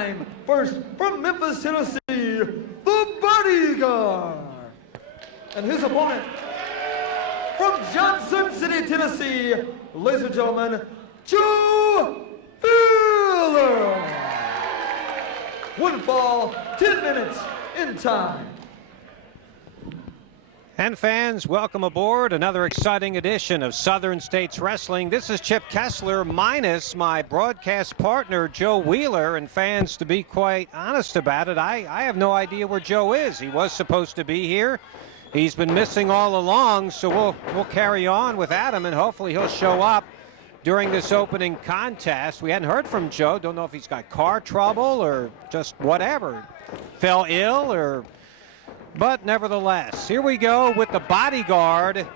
time. First, from Memphis, Tennessee, the Bodyguard. And his opponent, from Johnson City, Tennessee, ladies and gentlemen, Joe Keller. Wouldn't fall 10 minutes in time. And fans, welcome aboard another exciting edition of Southern States Wrestling. This is Chip Kessler minus my broadcast partner, Joe Wheeler. And fans, to be quite honest about it, I have no idea where Joe is. He was supposed to be here. He's been missing all along, so we'll carry on with Adam, and hopefully he'll show up during this opening contest. We hadn't heard from Joe. Don't know if he's got car trouble or just whatever. Fell ill or... But nevertheless, here we go with the Bodyguard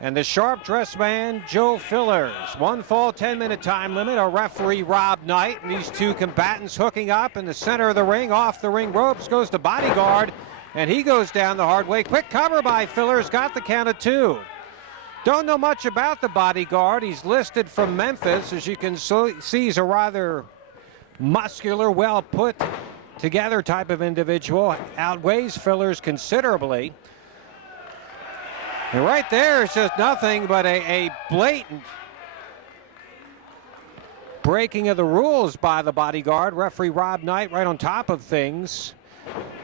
and the sharp-dressed man, Joe Fillers. One fall, 10-minute time limit. Our referee, Rob Knight, and these two combatants hooking up in the center of the ring. Off the ring ropes goes the Bodyguard, and he goes down the hard way. Quick cover by Fillers, got the count of 2. Don't know much about the Bodyguard. He's listed from Memphis. As you can see, he's a rather muscular, well-put together type of individual. Outweighs Fillers considerably. And right there is just nothing but a blatant breaking of the rules by the Bodyguard. Referee Rob Knight right on top of things.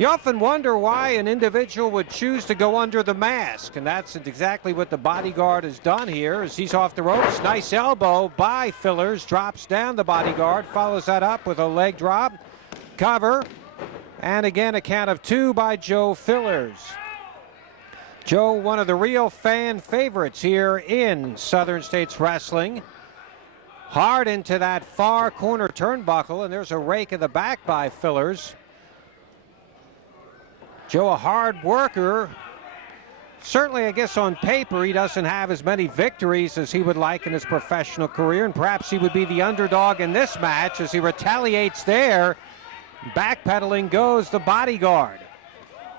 You often wonder why an individual would choose to go under the mask, and that's exactly what the Bodyguard has done here as he's off the ropes. Nice elbow by Fillers, drops down the Bodyguard, follows that up with a leg drop. Cover, and again a count of 2 by Joe Fillers. Joe, one of the real fan favorites here in Southern States Wrestling. Hard into that far corner turnbuckle, and there's a rake of the back by Fillers. Joe, a hard worker. Certainly, I guess on paper, he doesn't have as many victories as he would like in his professional career, and perhaps he would be the underdog in this match as he retaliates there. Backpedaling goes the Bodyguard.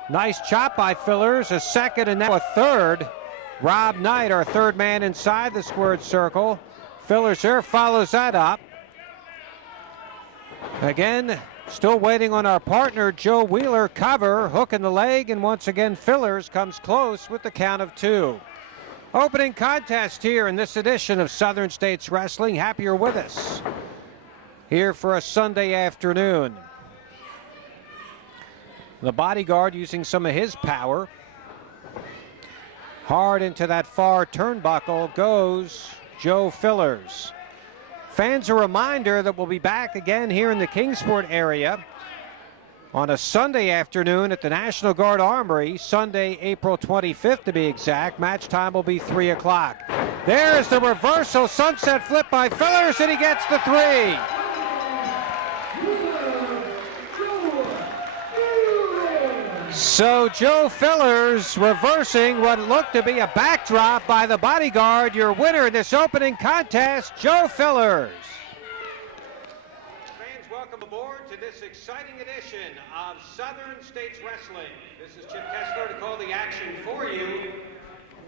Nice chop by Fillers, a second and now a third. Rob Knight, our third man inside the squared circle. Fillers there follows that up. Again, still waiting on our partner, Joe Wheeler. Cover, hook in the leg, and once again Fillers comes close with the count of 2. Opening contest here in this edition of Southern States Wrestling. Happy you're with us here for a Sunday afternoon. The Bodyguard using some of his power. Hard into that far turnbuckle goes Joe Fillers. Fans, a reminder that we'll be back again here in the Kingsport area on a Sunday afternoon at the National Guard Armory, Sunday, April 25th to be exact. Match time will be 3 o'clock. There's the reversal, sunset flip by Fillers, and he gets the 3. So Joe Fillers reversing what looked to be a backdrop by the Bodyguard. Your winner in this opening contest, Joe Fillers. Fans, welcome aboard to this exciting edition of Southern States Wrestling. This is Chip Kessler to call the action for you.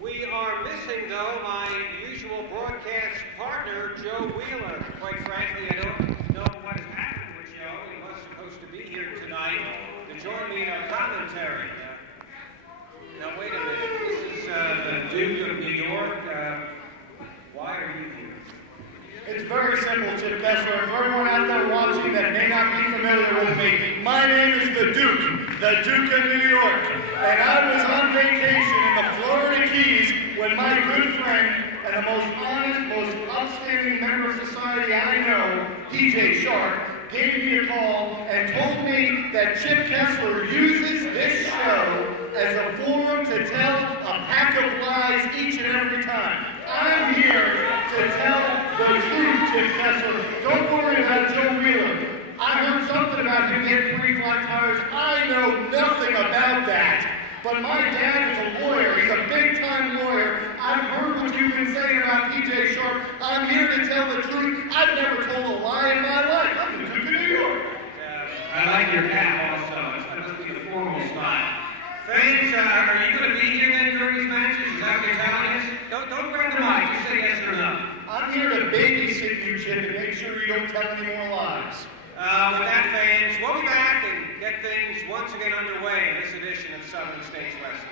We are missing, though, my usual broadcast partner, Joe Wheeler. Quite frankly, I don't know what has happened with Joe. He was supposed to be here tonight to join me in our commentary. Now, wait a minute. This is the Duke of New York. Why are you here? It's very simple, Chip Kessler. For everyone out there watching that may not be familiar with me, my name is the Duke of New York. And I was on vacation in the Florida Keys when my good friend and the most honest, most upstanding member of society I know, DJ Sharp, gave me a call and told me that Chip Kessler uses this show as a forum to tell a pack of lies each and every time. I'm here to tell the truth, Chip Kessler. Don't worry about Joe Wheeler. I heard something about him getting 3 flat tires. I know nothing about that. But my dad is a lawyer. He's a big-time lawyer. I've heard what you've been saying about DJ Sharp. I'm here to tell the truth. I've never told a lie in my life. I'm the Duke of New York. I like your cap also. It's supposed to be the formal style. Fans, are you going to be here then during these matches? Is that what you're telling us? Don't grab the mic. Just say yes or no. I'm here to babysit you, Chip, and make sure you don't tell any more lies. With that, fans, we'll be back and get things once again underway in this edition of Southern States Wrestling.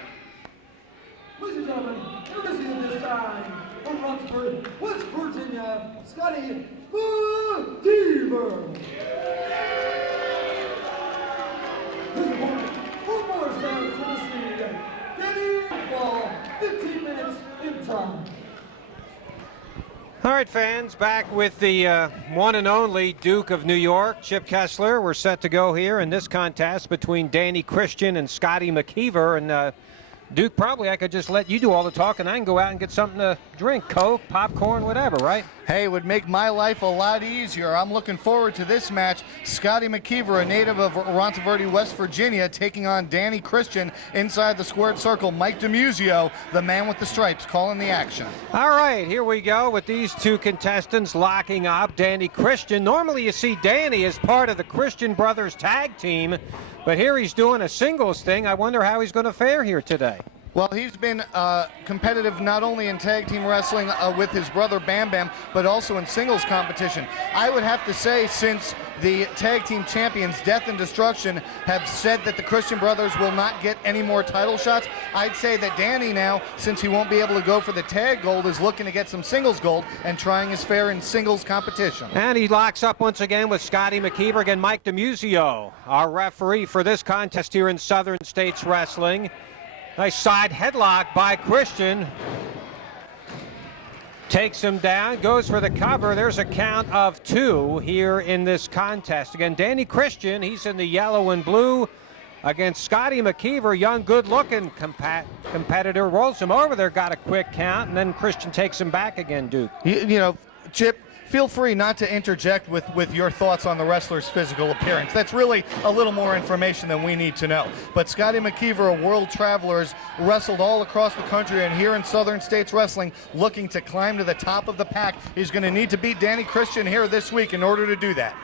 Ladies and gentlemen, introducing this time from Roxford, West Virginia, Scotty McKeever. His opponent from Morristown, Tennessee, Danny Ball, 15 minutes in time. All right, fans, back with the one and only Duke of New York, Chip Kessler. We're set to go here in this contest between Danny Christian and Scotty McKeever. And Duke, probably I could just let you do all the talking. I can go out and get something to drink, Coke, popcorn, whatever, right? Hey, it would make my life a lot easier. I'm looking forward to this match. Scotty McKeever, a native of Ronceverte, West Virginia, taking on Danny Christian inside the squared circle. Mike DiMuzio, the man with the stripes, calling the action. All right, here we go with these two contestants locking up. Danny Christian. Normally you see Danny as part of the Christian Brothers tag team, but here he's doing a singles thing. I wonder how he's going to fare here today. Well, he's been competitive not only in tag team wrestling with his brother Bam Bam, but also in singles competition. I would have to say, since the tag team champions Death and Destruction have said that the Christian Brothers will not get any more title shots, I'd say that Danny now, since he won't be able to go for the tag gold, is looking to get some singles gold and trying his fare in singles competition. And he locks up once again with Scotty McKeever. Again, Mike DiMuzio, our referee for this contest here in Southern States Wrestling. Nice side headlock by Christian. Takes him down, goes for the cover. There's a count of 2 here in this contest. Again, Danny Christian, he's in the yellow and blue against Scotty McKeever, young, good-looking competitor. Rolls him over there, got a quick count, and then Christian takes him back again, Duke. You know, Chip, feel free not to interject with your thoughts on the wrestler's physical appearance. That's really a little more information than we need to know. But Scotty McKeever, a world traveler, has wrestled all across the country, and here in Southern States Wrestling, looking to climb to the top of the pack. He's going to need to beat Danny Christian here this week in order to do that.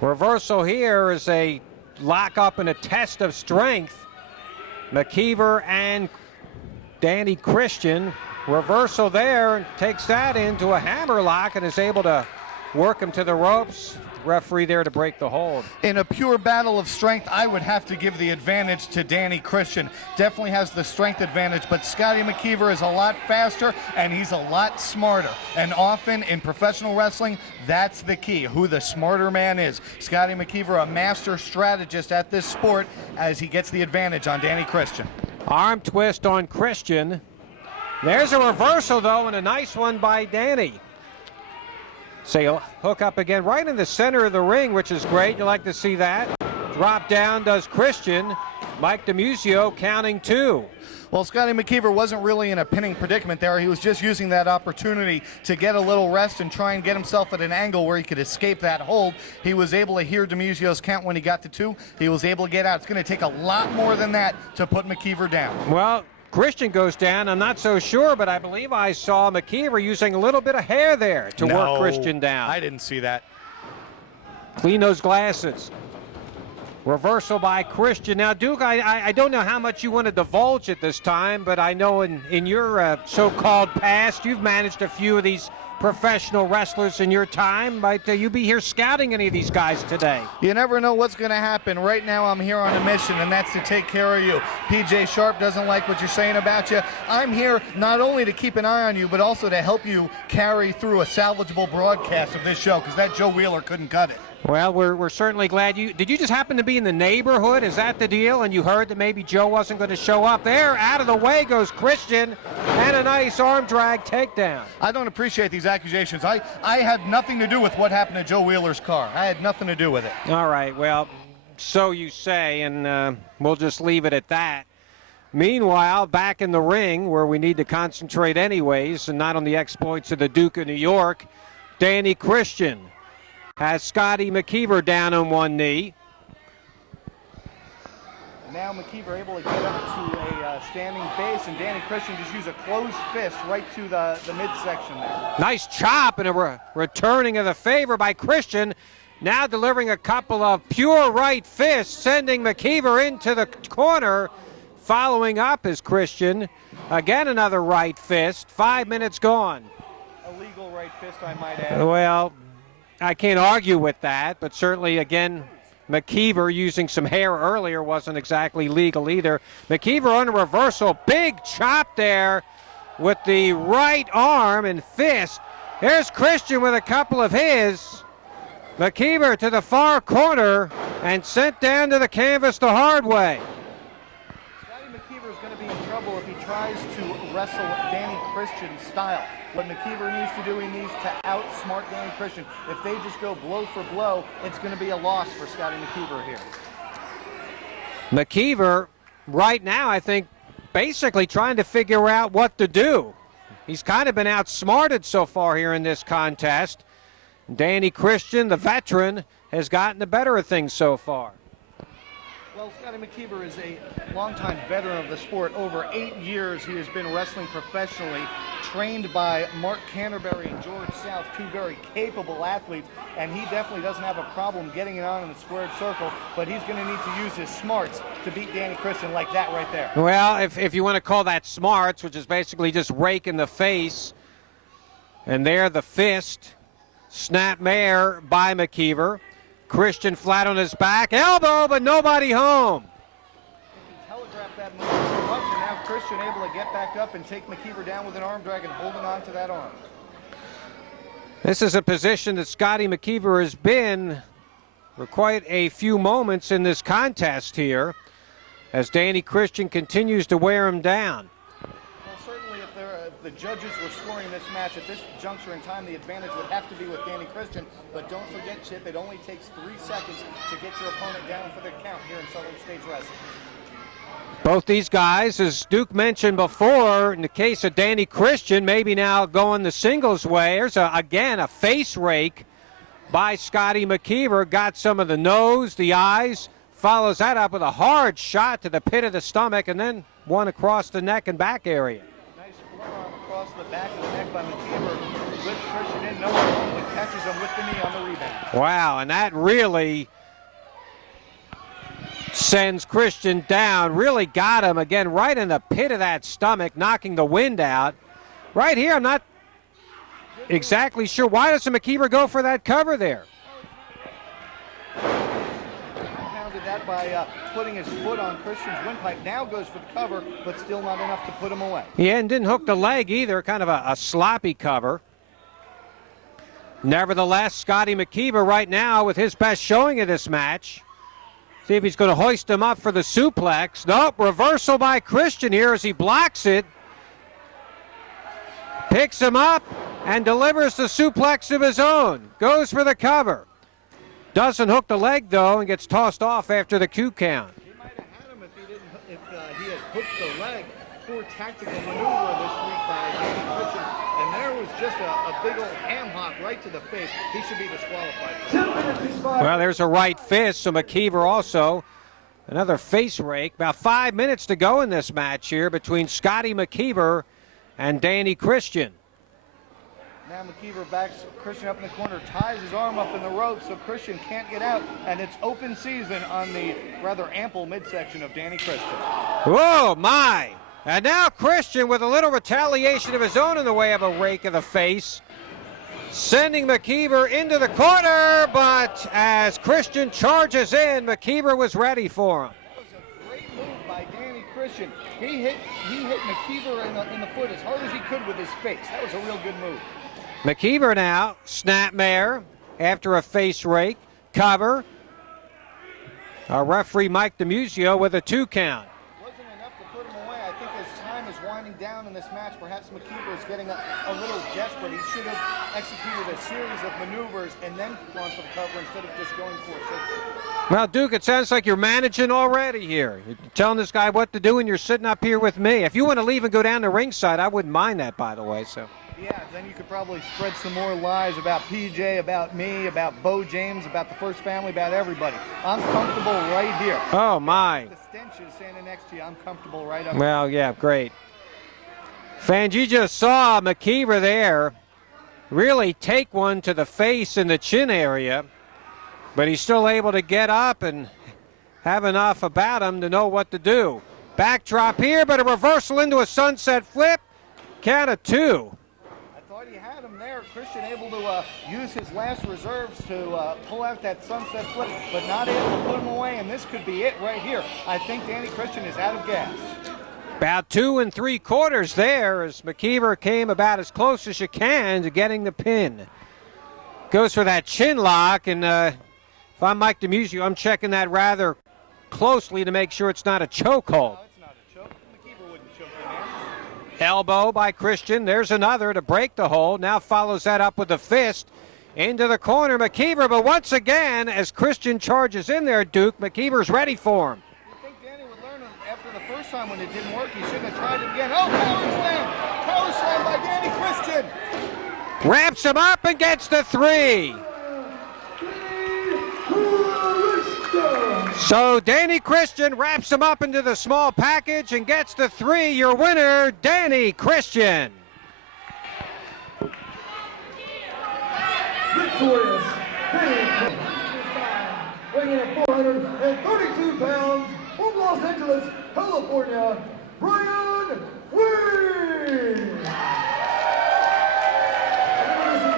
Reversal here is a lock-up and a test of strength. McKeever and Danny Christian. Reversal there, takes that into a hammerlock and is able to work him to the ropes. Referee there to break the hold. In a pure battle of strength, I would have to give the advantage to Danny Christian. Definitely has the strength advantage, but Scotty McKeever is a lot faster and he's a lot smarter. And often in professional wrestling, that's the key, who the smarter man is. Scotty McKeever, a master strategist at this sport, as he gets the advantage on Danny Christian. Arm twist on Christian. There's a reversal, though, and a nice one by Danny. So he'll hook up again right in the center of the ring, which is great. You like to see that. Drop down does Christian. Mike DiMuzio counting 2. Well, Scotty McKeever wasn't really in a pinning predicament there. He was just using that opportunity to get a little rest and try and get himself at an angle where he could escape that hold. He was able to hear DiMuzio's count when he got to 2. He was able to get out. It's going to take a lot more than that to put McKeever down. Well, Christian goes down. I'm not so sure, but I believe I saw McKeever using a little bit of hair there to work Christian down. I didn't see that. Clean those glasses. Reversal by Christian. Now, Duke, I don't know how much you want to divulge at this time, but I know in your so-called past, you've managed a few of these professional wrestlers in your time. Might you be here scouting any of these guys today? You never know what's going to happen. Right now I'm here on a mission, and that's to take care of you. PJ Sharp doesn't like what you're saying about you. I'm here not only to keep an eye on you, but also to help you carry through a salvageable broadcast of this show, because that Joe Wheeler couldn't cut it. Well, we're certainly glad you... Did you just happen to be in the neighborhood? Is that the deal? And you heard that maybe Joe wasn't going to show up there? Out of the way goes Christian, and a nice arm drag takedown. I don't appreciate these accusations. I had nothing to do with what happened to Joe Wheeler's car. I had nothing to do with it. All right, well, so you say, and we'll just leave it at that. Meanwhile, back in the ring, where we need to concentrate anyways, and not on the exploits of the Duke of New York, Danny Christian has Scotty McKeever down on one knee. Now McKeever able to get up to a standing base, and Danny Christian just used a closed fist right to the midsection there. Nice chop and a returning of the favor by Christian. Now delivering a couple of pure right fists, sending McKeever into the corner. Following up is Christian. Again, another right fist. 5 minutes gone. A legal right fist, I might add. Well, I can't argue with that, but certainly, again, McKeever using some hair earlier wasn't exactly legal either. McKeever on a reversal. Big chop there with the right arm and fist. Here's Christian with a couple of his. McKeever to the far corner and sent down to the canvas the hard way. Scotty McKeever is going to be in trouble if he tries to wrestle Danny Christian's style. What McKeever needs to do, he needs to outsmart Danny Christian. If they just go blow for blow, it's going to be a loss for Scotty McKeever here. McKeever, right now, I think, basically trying to figure out what to do. He's kind of been outsmarted so far here in this contest. Danny Christian, the veteran, has gotten the better of things so far. Well, Scotty McKeever is a longtime veteran of the sport. Over 8 years he has been wrestling professionally, trained by Mark Canterbury and George South, two very capable athletes, and he definitely doesn't have a problem getting it on in the squared circle, but he's going to need to use his smarts to beat Danny Christian like that right there. Well, if you want to call that smarts, which is basically just rake in the face, and there the fist, snap mare by McKeever. Christian flat on his back, elbow, but nobody home. He telegraphed that move so much, and now Christian able to get back up and take McKeever down with an arm drag and holding on to that arm. This is a position that Scotty McKeever has been for quite a few moments in this contest here, as Danny Christian continues to wear him down. Well, certainly if the judges were scoring this match at this juncture in time, the advantage would have to be with Danny Christian. But don't forget, Chip, it only takes 3 seconds to get your opponent down for the count here in Southern States Wrestling. Both these guys, as Duke mentioned before, in the case of Danny Christian, maybe now going the singles way. There's, again, a face rake by Scotty McKeever. Got some of the nose, the eyes, follows that up with a hard shot to the pit of the stomach, and then one across the neck and back area. Nice forearm across the back of the neck by McKeever. Whips Christian in, no one, but catches him with the knee on the rebound. Wow, and that really sends Christian down. Really got him, again, right in the pit of that stomach, knocking the wind out. Right here, I'm not exactly sure. Why doesn't McKeever go for that cover there? Compounded that by putting his foot on Christian's windpipe. Now goes for the cover, but still not enough to put him away. Yeah, and didn't hook the leg either. Kind of a sloppy cover. Nevertheless, Scotty McKeever right now with his best showing of this match. See if he's going to hoist him up for the suplex. Nope, reversal by Christian here as he blocks it. Picks him up and delivers the suplex of his own. Goes for the cover. Doesn't hook the leg, though, and gets tossed off after the 2 count. He might have had him if he had hooked the leg. Poor tactical maneuver this week by Danny Christian. And there was just a big old ham hock right to the face. He should be disqualified. Well, there's a right fist, so McKeever also. Another face rake. About 5 minutes to go in this match here between Scotty McKeever and Danny Christian. Now McKeever backs Christian up in the corner, ties his arm up in the rope so Christian can't get out, and it's open season on the rather ample midsection of Danny Christian. Whoa, my! And now Christian with a little retaliation of his own in the way of a rake of the face, sending McKeever into the corner, but as Christian charges in, McKeever was ready for him. That was a great move by Danny Christian. He hit McKeever in the foot as hard as he could with his face. That was a real good move. McKeever now, snapmare after a face rake, cover. Our referee Mike DiMuzio with a 2 count. Wasn't enough to put him away. I think as time is winding down in this match, perhaps McKeever is getting a little desperate. He should have executed a series of maneuvers and then gone for the cover instead of just going for it. Well, Duke, it sounds like you're managing already here. You're telling this guy what to do, and you're sitting up here with me. If you want to leave and go down to ringside, I wouldn't mind that, by the way. So. Yeah, then you could probably spread some more lies about PJ, about me, about Beau James, about the First Family, about everybody. I'm comfortable right here. Oh, my. The stench is standing next to you. I'm comfortable right up Well, yeah, great. Fans, you just saw McKeever there really take one to the face in the chin area, but he's still able to get up and have enough about him to know what to do. Backdrop here, but a reversal into a sunset flip. Count of 2. I thought he had him there. there. Christian able to use his last reserves to pull out that sunset flip, but not able to put him away, and this could be it right here. I think Danny Christian is out of gas. About 2 3/4 there as McKeever came about as close as you can to getting the pin. Goes for that chin lock, and if I'm Mike DeMusio, I'm checking that rather closely to make sure it's not a chokehold. No, it's not a choke. McKeever wouldn't choke him there. Elbow by Christian. There's another to break the hold. Now follows that up with a fist into the corner. McKeever, but once again, as Christian charges in there, Duke, McKeever's ready for him. You think Danny would learn after the first time when it didn't work? He shouldn't have tried it again. Oh, power slam! Power slam by Danny Christian! Wraps him up and gets the 3. So Danny Christian wraps him up into the small package and gets the 3. Your winner, Danny Christian. Victorious, Danny, weighing in at 432 pounds, from Los Angeles, California, Brian Wayne.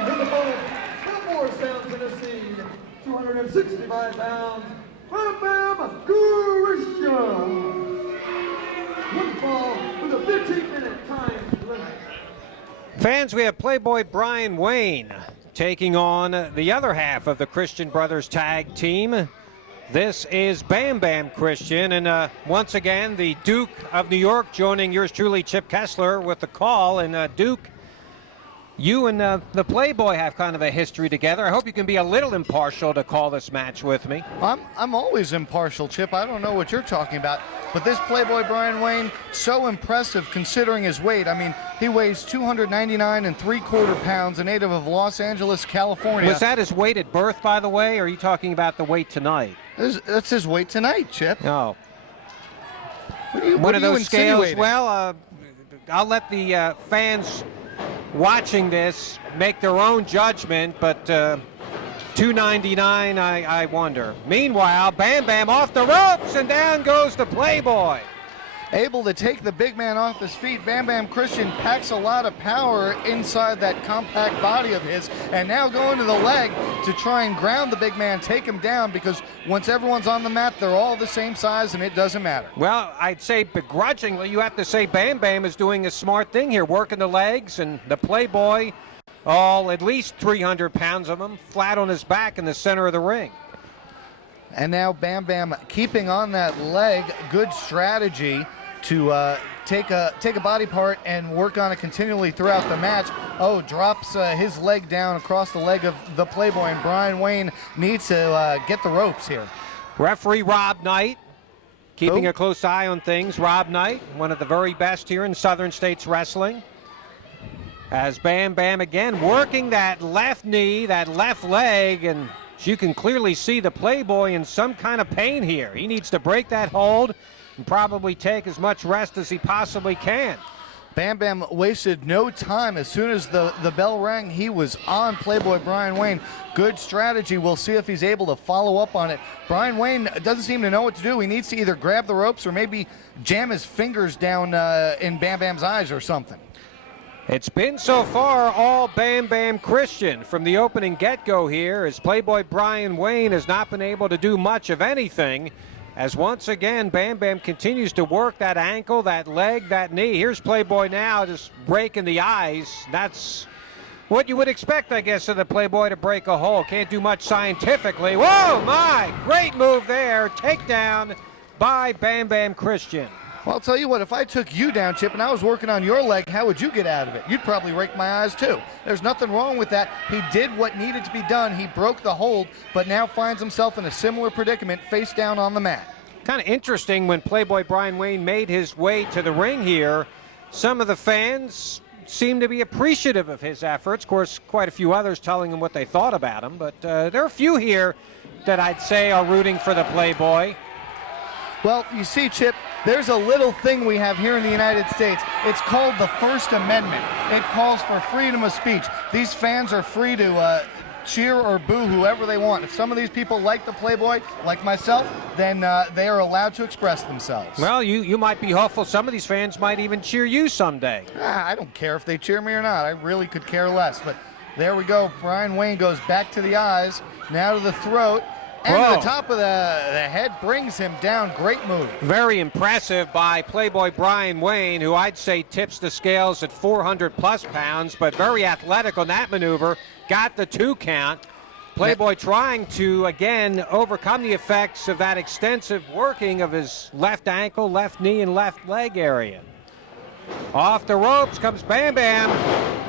His opponent, Fillmore Sounds, Tennessee, 265 pounds, Bam Bam Christian. One fall with a 15-minute time limit. Fans, we have Playboy Brian Wayne taking on the other half of the Christian Brothers tag team. This is Bam Bam Christian, and once again, the Duke of New York joining yours truly, Chip Kessler, with the call. And Duke, you and the Playboy have kind of a history together. I hope you can be a little impartial to call this match with me. I'm always impartial, Chip. I don't know what you're talking about. But this Playboy Brian Wayne, so impressive considering his weight. I mean, he weighs 299 3/4 pounds, a native of Los Angeles, California. Was that his weight at birth, by the way, or are you talking about the weight tonight? That's his weight tonight, Chip. No. What One are of you those scales. insinuating? Well, I'll let the fans watching this make their own judgment, but 299, I wonder. Meanwhile, Bam Bam off the ropes, and down goes the Playboy. Able to take the big man off his feet. Bam Bam Christian packs a lot of power inside that compact body of his, and now going to the leg to try and ground the big man, take him down, because once everyone's on the mat, they're all the same size, and it doesn't matter. Well, I'd say begrudgingly, you have to say Bam Bam is doing a smart thing here, working the legs, and the Playboy, all at least 300 pounds of him, flat on his back in the center of the ring. And now Bam Bam keeping on that leg. Good strategy to take a body part and work on it continually throughout the match. Oh, drops his leg down across the leg of the Playboy, and Brian Wayne needs to get the ropes here. Referee Rob Knight keeping Who? a close eye on things. Rob Knight, one of the very best here in Southern States Wrestling. As Bam Bam again working that left knee, that left leg, and as you can clearly see, the Playboy in some kind of pain here. He needs to break that hold and probably take as much rest as he possibly can. Bam Bam wasted no time. As soon as the bell rang, he was on Playboy Brian Wayne. Good strategy. We'll see if he's able to follow up on it. Brian Wayne doesn't seem to know what to do. He needs to either grab the ropes or maybe jam his fingers down in Bam Bam's eyes or something. It's been so far all Bam Bam Christian from the opening get-go here, as Playboy Brian Wayne has not been able to do much of anything, as once again Bam Bam continues to work that ankle, that leg, that knee. Here's Playboy now just breaking the eyes. That's what you would expect, I guess, of the Playboy, to break a hole. Can't do much scientifically. Whoa, my, great move there. Takedown by Bam Bam Christian. Well, I'll tell you what, if I took you down, Chip, and I was working on your leg, how would you get out of it? You'd probably rake my eyes, too. There's nothing wrong with that. He did what needed to be done. He broke the hold, but now finds himself in a similar predicament, face down on the mat. Kind of interesting, when Playboy Brian Wayne made his way to the ring here, some of the fans seem to be appreciative of his efforts. Of course, quite a few others telling him what they thought about him, but there are a few here that I'd say are rooting for the Playboy. Well, you see, Chip, there's a little thing we have here in the United States. It's called the First Amendment. It calls for freedom of speech. These fans are free to cheer or boo whoever they want. If some of these people like the Playboy, like myself, then they are allowed to express themselves. Well, you might be hopeful some of these fans might even cheer you someday. I don't care if they cheer me or not. I really could care less. But There we go. Brian Wayne goes back to the eyes, now to the throat, and Whoa. the top of the head brings him down. Great move. Very impressive by Playboy Brian Wayne, who I'd say tips the scales at 400+ pounds, but very athletic on that maneuver. Got the 2 count. Playboy trying to, again, overcome the effects of that extensive working of his left ankle, left knee, and left leg area. Off the ropes comes Bam Bam.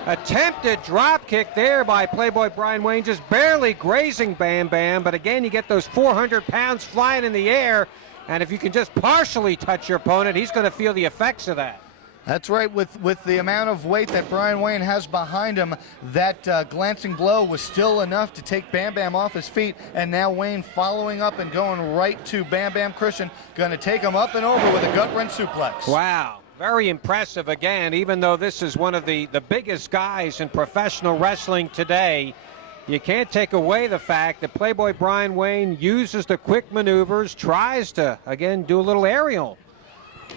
Attempted drop kick there by Playboy Brian Wayne, just barely grazing Bam Bam. But again, you get those 400 pounds flying in the air, and if you can just partially touch your opponent, he's going to feel the effects of that. That's right. With the amount of weight that Brian Wayne has behind him, that glancing blow was still enough to take Bam Bam off his feet. And now Wayne following up and going right to Bam Bam Christian, going to take him up and over with a gut wrench suplex. Wow. Very impressive again, even though this is one of the biggest guys in professional wrestling today. You can't take away the fact that Playboy Brian Wayne uses the quick maneuvers, tries to, again, do a little aerial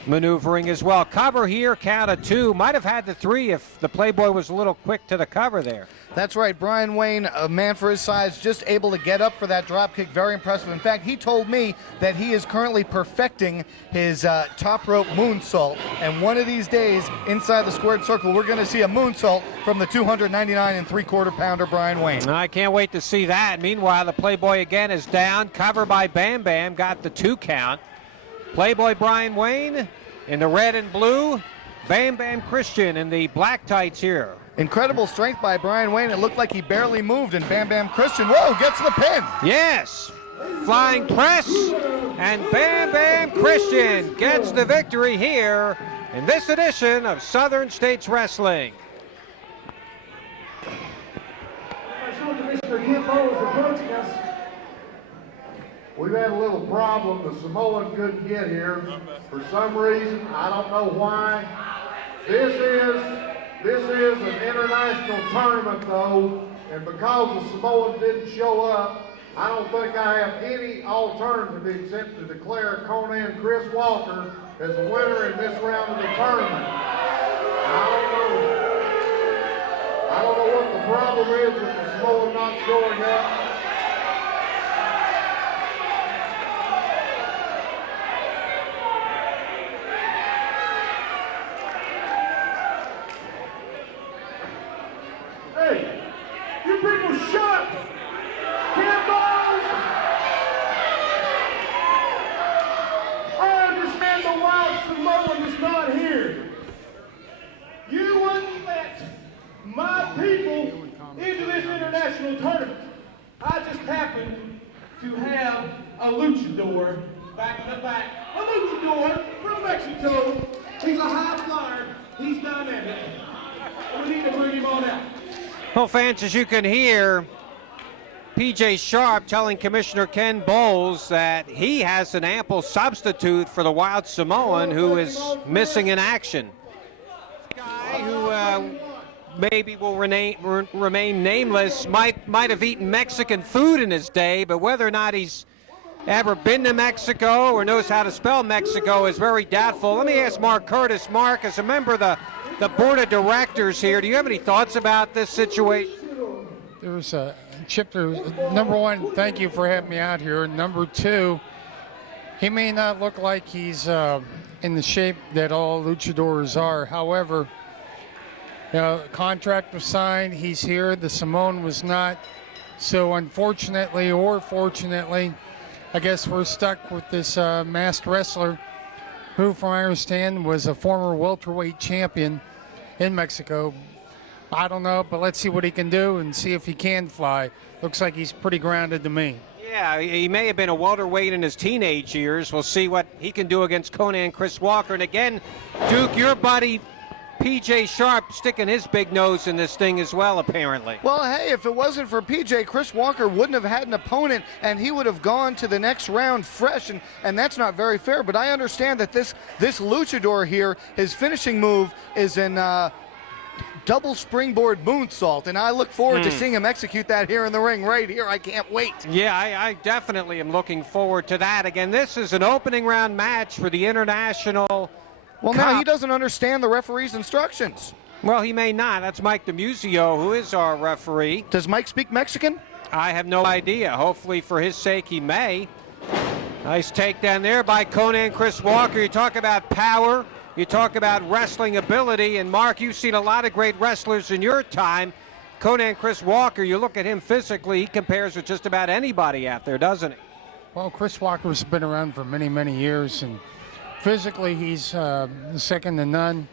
maneuvering as well. Cover here, count of 2. Might have had the 3 if the Playboy was a little quick to the cover there. That's right. Brian Wayne, a man for his size, just able to get up for that drop kick. Very impressive. In fact, he told me that he is currently perfecting his top rope moonsault. And one of these days, inside the squared circle, we're going to see a moonsault from the 299 3/4 pounder Brian Wayne. I can't wait to see that. Meanwhile, the Playboy again is down. Cover by Bam Bam. Got the 2 count. Playboy Brian Wayne in the red and blue. Bam Bam Christian in the black tights here. Incredible strength by Brian Wayne. It looked like he barely moved, and Bam Bam Christian, whoa, gets the pin. Yes. Flying press. And Bam Bam Christian gets the victory here in this edition of Southern States Wrestling. Mr. Beau is approaching us. We've had a little problem. The Samoan couldn't get here for some reason. I don't know why. This is an international tournament, though, and because the Samoan didn't show up, I don't think I have any alternative except to declare Conan Chris Walker as the winner in this round of the tournament. I don't know what the problem is with the Samoan not showing up. Hey, you people shut up! Cannonballs! I understand the wild Samoan is not here. You wouldn't let my people into this international tournament. I just happen to have a luchador back in the back. A luchador from Mexico. He's a high flyer. He's dynamic. We need to bring him on out. Well, fans, as you can hear, PJ Sharp telling Commissioner Ken Bowles that he has an ample substitute for the Wild Samoan who is missing in action. Guy who maybe will remain nameless, might have eaten Mexican food in his day, but whether or not he's ever been to Mexico or knows how to spell Mexico is very doubtful. Let me ask Mark Curtis. Mark, as a member of the board of directors here, do you have any thoughts about this situation? There's Chip, number one, thank you for having me out here. Number two, he may not look like he's in the shape that all luchadors are. However, contract was signed, he's here, the Samoan was not. So unfortunately or fortunately, I guess we're stuck with this masked wrestler who, from what I understand, was a former welterweight champion in Mexico. I don't know, but let's see what he can do and see if he can fly. Looks like he's pretty grounded to me. Yeah, he may have been a welterweight in his teenage years. We'll see what he can do against Conan Chris Walker. And again, Duke, your buddy PJ Sharp sticking his big nose in this thing as well, apparently. Well, hey, if it wasn't for PJ, Chris Walker wouldn't have had an opponent, and he would have gone to the next round fresh, and that's not very fair. But I understand that this luchador here, his finishing move is in double springboard moonsault, and I look forward to seeing him execute that here in the ring right here. I can't wait. Yeah, I definitely am looking forward to that. Again, this is an opening round match for the International Well, now he doesn't understand the referee's instructions. Well, he may not. That's Mike DiMuzio, who is our referee. Does Mike speak Mexican? I have no idea. Hopefully for his sake he may. Nice takedown there by Conan Chris Walker. You talk about power, you talk about wrestling ability, and Mark, you've seen a lot of great wrestlers in your time. Conan Chris Walker, you look at him physically, he compares with just about anybody out there, doesn't he? Well, Chris Walker's been around for many, many years, and physically he's second to none.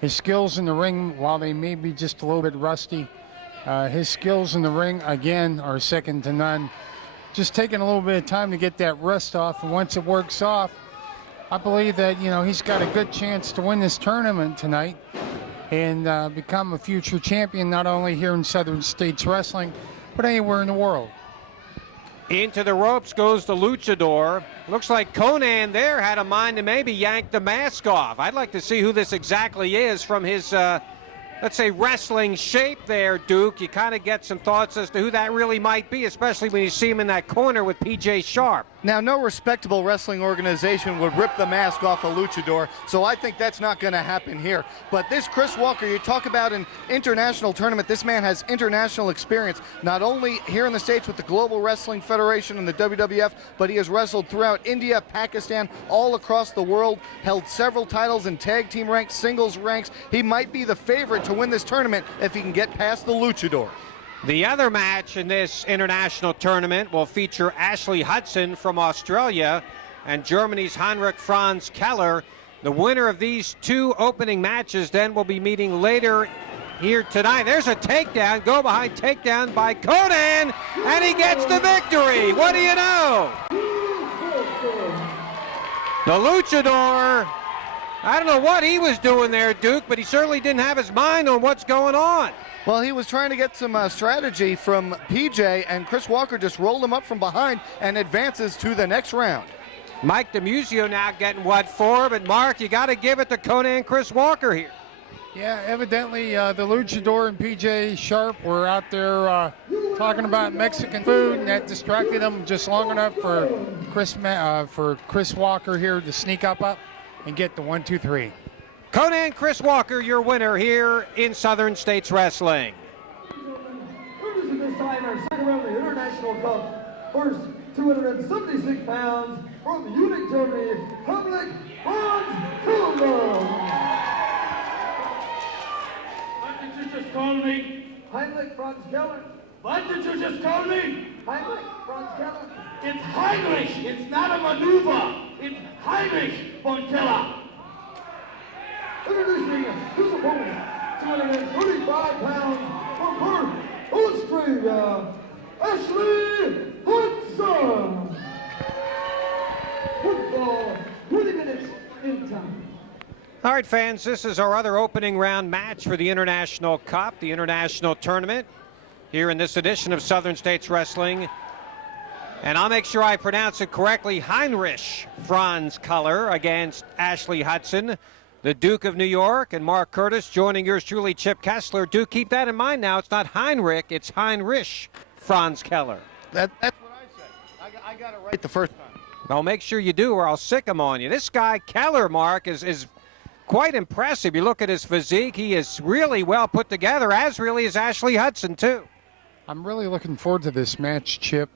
His skills in the ring, while they may be just a little bit rusty, his skills in the ring, again, are second to none. Just taking a little bit of time to get that rust off, and once it works off, I believe that, you know, he's got a good chance to win this tournament tonight and become a future champion, not only here in Southern States Wrestling, but anywhere in the world. Into the ropes goes the Luchador. Looks like Conan there had a mind to maybe yank the mask off. I'd like to see who this exactly is from his, let's say, wrestling shape there, Duke. You kind of get some thoughts as to who that really might be, especially when you see him in that corner with P.J. Sharp. Now, no respectable wrestling organization would rip the mask off a luchador, so I think that's not going to happen here. But this Chris Walker, you talk about an international tournament. This man has international experience, not only here in the States with the Global Wrestling Federation and the WWF, but he has wrestled throughout India, Pakistan, all across the world, held several titles in tag team ranks, singles ranks. He might be the favorite to win this tournament if he can get past the luchador. The other match in this international tournament will feature Ashley Hudson from Australia and Germany's Heinrich Franz Keller. The winner of these two opening matches then will be meeting later here tonight. There's a takedown, go behind takedown by Conan, and he gets the victory. What do you know? The Luchador, I don't know what he was doing there, Duke, but he certainly didn't have his mind on what's going on. Well, he was trying to get some strategy from PJ, and Chris Walker just rolled him up from behind and advances to the next round. Mike DiMuzio now getting what for, but Mark, you got to give it to Conan Chris Walker here. Yeah, evidently the Luchador and PJ Sharp were out there talking about Mexican food, and that distracted them just long enough for Chris Walker here to sneak up and get the 1-2-3. Conan Chris Walker, your winner here in Southern States Wrestling. Introducing this time our second round of the International Cup. First, 276 pounds from Munich, Germany, Heinrich Franz Keller. What did you just call me? Heinrich Franz Keller. What did you just call me? Heinrich Franz Keller. It's Heinrich. It's not a maneuver. It's Heinrich von Keller. Introducing his opponent, 235 pounds from Perth, Austria, Ashley Hudson. Football, 20 minutes in time. All right, fans, this is our other opening round match for the International Cup, the International Tournament, here in this edition of Southern States Wrestling. And I'll make sure I pronounce it correctly. Heinrich Franz Keller against Ashley Hudson. The Duke of New York and Mark Curtis joining yours truly, Chip Kessler. Duke, keep that in mind now. It's not Heinrich, it's Heinrich Franz Keller. That's what I said. I got it right the first time. Well, make sure you do or I'll sick him on you. This guy, Keller, Mark, is quite impressive. You look at his physique, he is really well put together, as really is Ashley Hudson, too. I'm really looking forward to this match, Chip.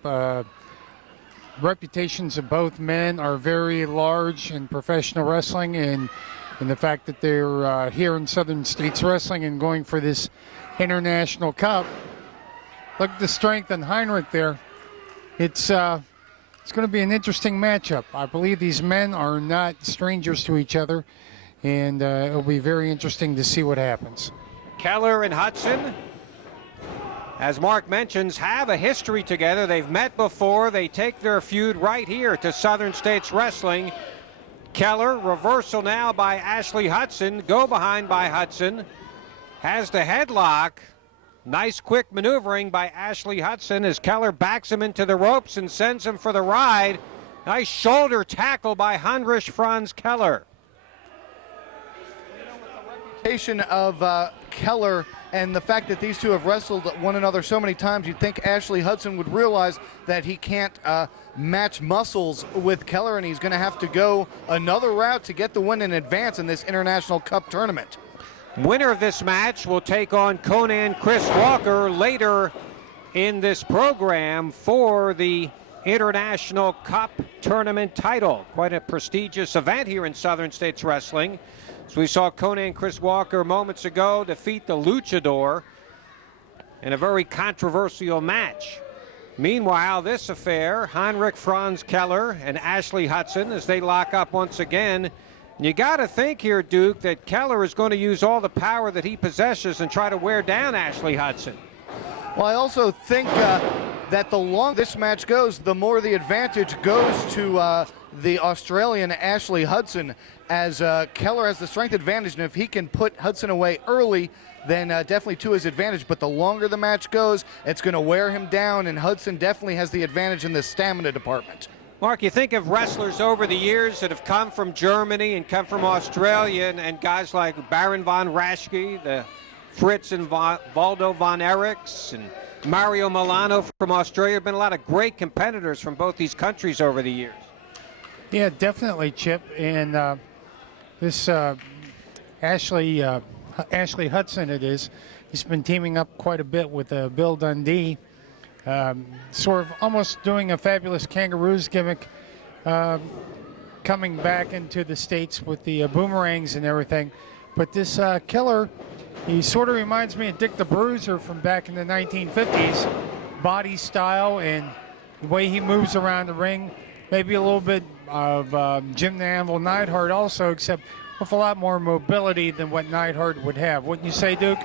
Reputations of both men are very large in professional wrestling, and the fact that they're here in Southern States Wrestling and going for this International Cup. Look at the strength in Heinrich there. It's going to be an interesting matchup. I believe these men are not strangers to each other, and it'll be very interesting to see what happens. Keller and Hudson, as Mark mentions, have a history together. They've met before. They take their feud right here to Southern States Wrestling. Keller, reversal now by Ashley Hudson, go behind by Hudson, has the headlock. Nice quick maneuvering by Ashley Hudson as Keller backs him into the ropes and sends him for the ride. Nice shoulder tackle by Heinrich Franz Keller. You know, with the reputation of Keller and the fact that these two have wrestled one another so many times, you'd think Ashley Hudson would realize that he can't match muscles with Keller, and he's going to have to go another route to get the win in advance in this International Cup tournament. Winner of this match will take on Conan Chris Walker later in this program for the International Cup Tournament title. Quite a prestigious event here in Southern States Wrestling. So we saw Conan Chris Walker moments ago defeat the Luchador in a very controversial match. Meanwhile, this affair, Heinrich Franz Keller and Ashley Hudson, as they lock up once again. You got to think here, Duke, that Keller is going to use all the power that he possesses and try to wear down Ashley Hudson. Well, I also think that the longer this match goes, the more the advantage goes to the Australian Ashley Hudson, as Keller has the strength advantage, and if he can put Hudson away early, then definitely to his advantage. But the longer the match goes, it's going to wear him down, and Hudson definitely has the advantage in the stamina department. Mark, you think of wrestlers over the years that have come from Germany and come from Australia, and guys like Baron von Raschke, the Fritz and Valdo von Erichs, and Mario Milano from Australia. Have been a lot of great competitors from both these countries over the years. Yeah, definitely, Chip. And this Ashley Hudson, he's been teaming up quite a bit with Bill Dundee. Sort of almost doing a Fabulous Kangaroos gimmick, coming back into the States with the boomerangs and everything. But this Keller, he sort of reminds me of Dick the Bruiser from back in the 1950s. Body style and the way he moves around the ring. Maybe a little bit of Jim the Anvil Neidhart also, except with a lot more mobility than what Neidhart would have. Wouldn't you say, Duke?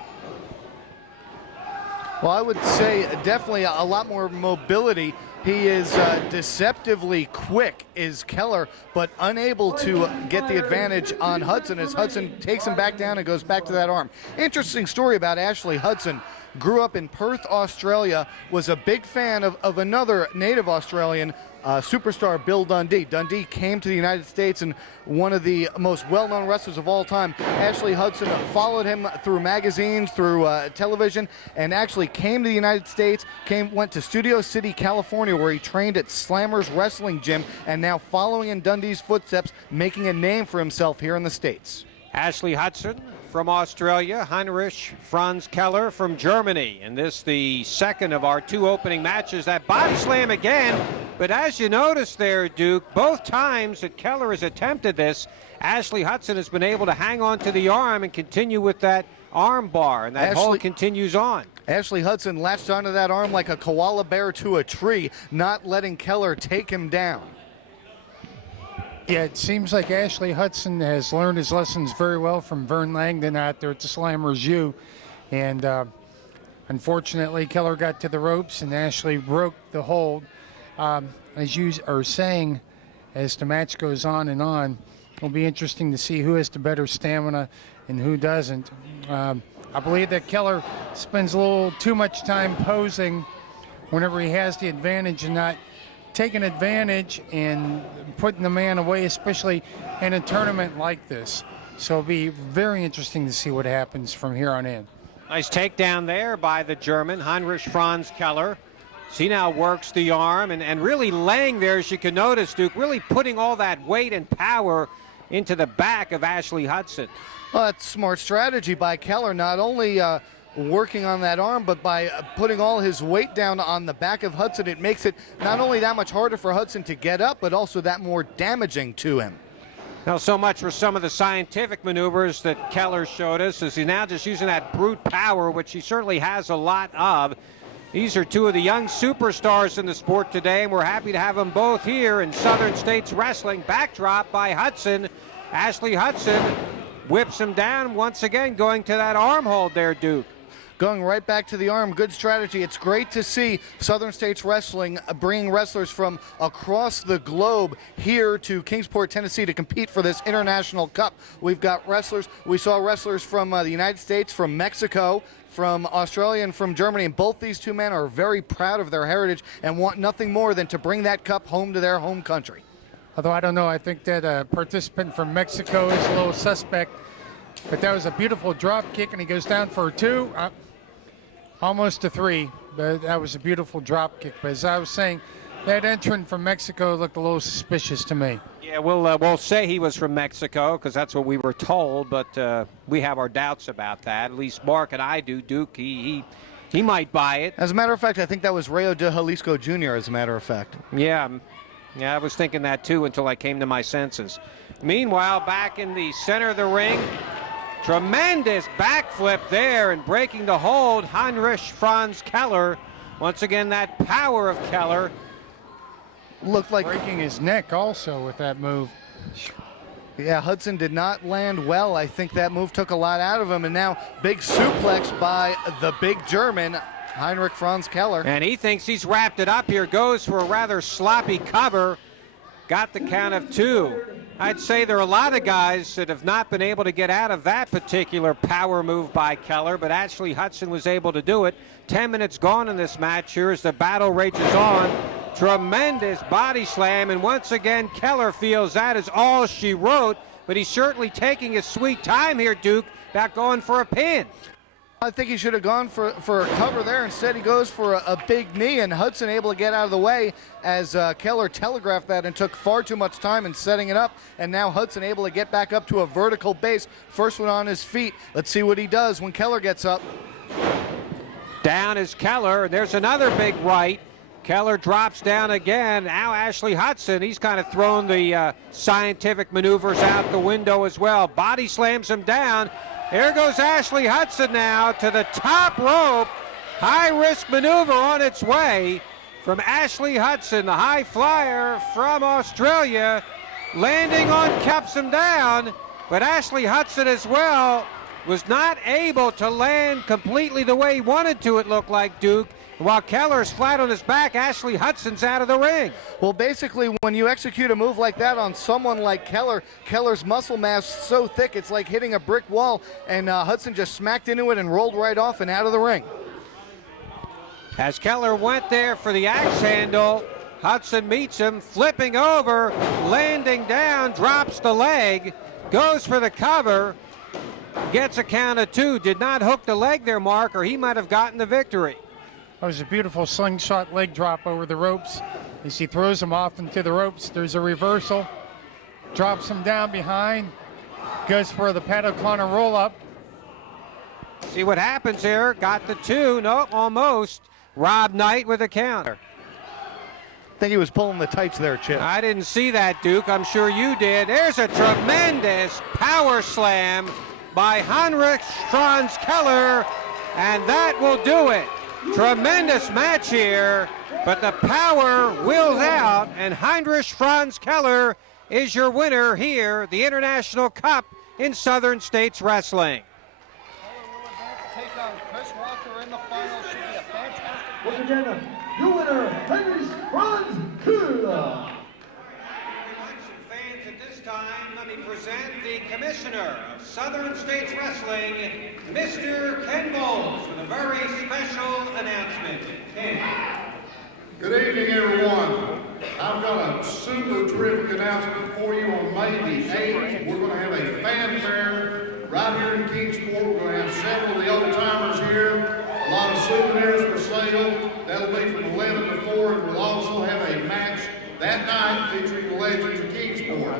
Well, I would say definitely a lot more mobility. He is deceptively quick, is Keller, but unable to get the advantage on Hudson as Hudson takes him back down and goes back to that arm. Interesting story about Ashley Hudson. Grew up in Perth, Australia, was a big fan of another native Australian superstar, Bill Dundee. Dundee came to the United States and one of the most well-known wrestlers of all time. Ashley Hudson followed him through magazines, through television, and actually came to the United States, went to Studio City, California, where he trained at Slammer's Wrestling Gym, and now following in Dundee's footsteps, making a name for himself here in the States. Ashley Hudson from Australia, Heinrich Franz Keller from Germany. And this the second of our two opening matches. That body slam again. But as you notice there, Duke, both times that Keller has attempted this, Ashley Hudson has been able to hang on to the arm and continue with that arm bar. And that hold continues on. Ashley Hudson latched onto that arm like a koala bear to a tree, not letting Keller take him down. Yeah, it seems like Ashley Hudson has learned his lessons very well from Vern Langdon out there at the Slammers U. And unfortunately, Keller got to the ropes and Ashley broke the hold. As you are saying, as the match goes on, it'll be interesting to see who has the better stamina and who doesn't. I believe that Keller spends a little too much time posing whenever he has the advantage and not taking advantage and putting the man away, especially in a tournament like this. So it'll be very interesting to see what happens from here on in. Nice takedown there by the German, Heinrich Franz Keller. So he now works the arm and really laying there, as you can notice, Duke, really putting all that weight and power into the back of Ashley Hudson. Well, that's smart strategy by Keller, not only working on that arm, but by putting all his weight down on the back of Hudson, it makes it not only that much harder for Hudson to get up, but also that more damaging to him. Now, so much for some of the scientific maneuvers that Keller showed us, as he's now just using that brute power, which he certainly has a lot of. These are two of the young superstars in the sport today, and we're happy to have them both here in Southern States Wrestling. Backdrop by Hudson. Ashley Hudson whips him down once again, going to that arm hold there, Duke. Going right back to the arm, good strategy. It's great to see Southern States Wrestling bringing wrestlers from across the globe here to Kingsport, Tennessee to compete for this International Cup. We've got wrestlers, we saw wrestlers from the United States, from Mexico, from Australia, and from Germany, and both these two men are very proud of their heritage and want nothing more than to bring that cup home to their home country. Although I don't know, I think that a participant from Mexico is a little suspect, but that was a beautiful drop kick, and he goes down for a two. Almost a three, but that was a beautiful drop kick. But as I was saying, That entrant from Mexico looked a little suspicious to me. Yeah, we'll say he was from Mexico because that's what we were told, but we have our doubts about that. At least Mark and I do. Duke, he might buy it. As a matter of fact, I think that was Rayo de Jalisco Jr., as a matter of fact. Yeah, I was thinking that too until I came to my senses. Meanwhile, back in the center of the ring, tremendous backflip there and breaking the hold, Heinrich Franz Keller. Once again, that power of Keller. Looked like breaking his neck also with that move. Yeah, Hudson did not land well. I think that move took a lot out of him, and now big suplex by the big German, Heinrich Franz Keller. And he thinks he's wrapped it up here, goes for a rather sloppy cover. Got the count of 2. I'd say there are a lot of guys that have not been able to get out of that particular power move by Keller, but actually Hudson was able to do it. 10 minutes gone in this match here as the battle rages on. Tremendous body slam, and once again Keller feels that is all she wrote, but he's certainly taking his sweet time here, Duke, about going for a pin. I think he should have gone for a cover there. Instead, he goes for a big knee, and Hudson able to get out of the way as Keller telegraphed that and took far too much time in setting it up. And now Hudson able to get back up to a vertical base. First one on his feet. Let's see what he does when Keller gets up. Down is Keller, and there's another big right. Keller drops down again. Now Ashley Hudson, he's kind of thrown the scientific maneuvers out the window as well. Body slams him down. Here goes Ashley Hudson now to the top rope. High-risk maneuver on its way from Ashley Hudson, the high flyer from Australia, landing on, cups him down. But Ashley Hudson as well was not able to land completely the way he wanted to, it looked like, Duke. While Keller's flat on his back, Ashley Hudson's out of the ring. Well, basically, when you execute a move like that on someone like Keller, Keller's muscle mass so thick it's like hitting a brick wall, and Hudson just smacked into it and rolled right off and out of the ring. As Keller went there for the axe handle, Hudson meets him, flipping over, landing down, drops the leg, goes for the cover, gets a count of 2. Did not hook the leg there, Mark, or he might have gotten the victory. That was a beautiful slingshot leg drop over the ropes. As he throws him off into the ropes, there's a reversal. Drops him down behind. Goes for the Patacana roll-up. See what happens here. Got the 2. No, almost. Rob Knight with a counter. I think he was pulling the tights there, Chip. I didn't see that, Duke. I'm sure you did. There's a tremendous power slam by Heinrich Franz Keller, and that will do it. Tremendous match here, but the power wills out, and Heinrich Franz Keller is your winner here, the International Cup in Southern States Wrestling. Take on Chris Walker in the final. Should be a fantastic Once again, your winner, Heinrich Franz Keller. Fans, at this time, let me present the Commissioner of Southern States Wrestling, Mr. Ken Bowles, with a very special announcement. Ken. Good evening, everyone. I've got a super terrific announcement for you on May the 8th. We're going to have a fanfare right here in Kingsport. We're going to have several of the old-timers here, a lot of souvenirs for sale. That'll be from 11 to 4, and we'll also have a match that night featuring the legends of Kingsport.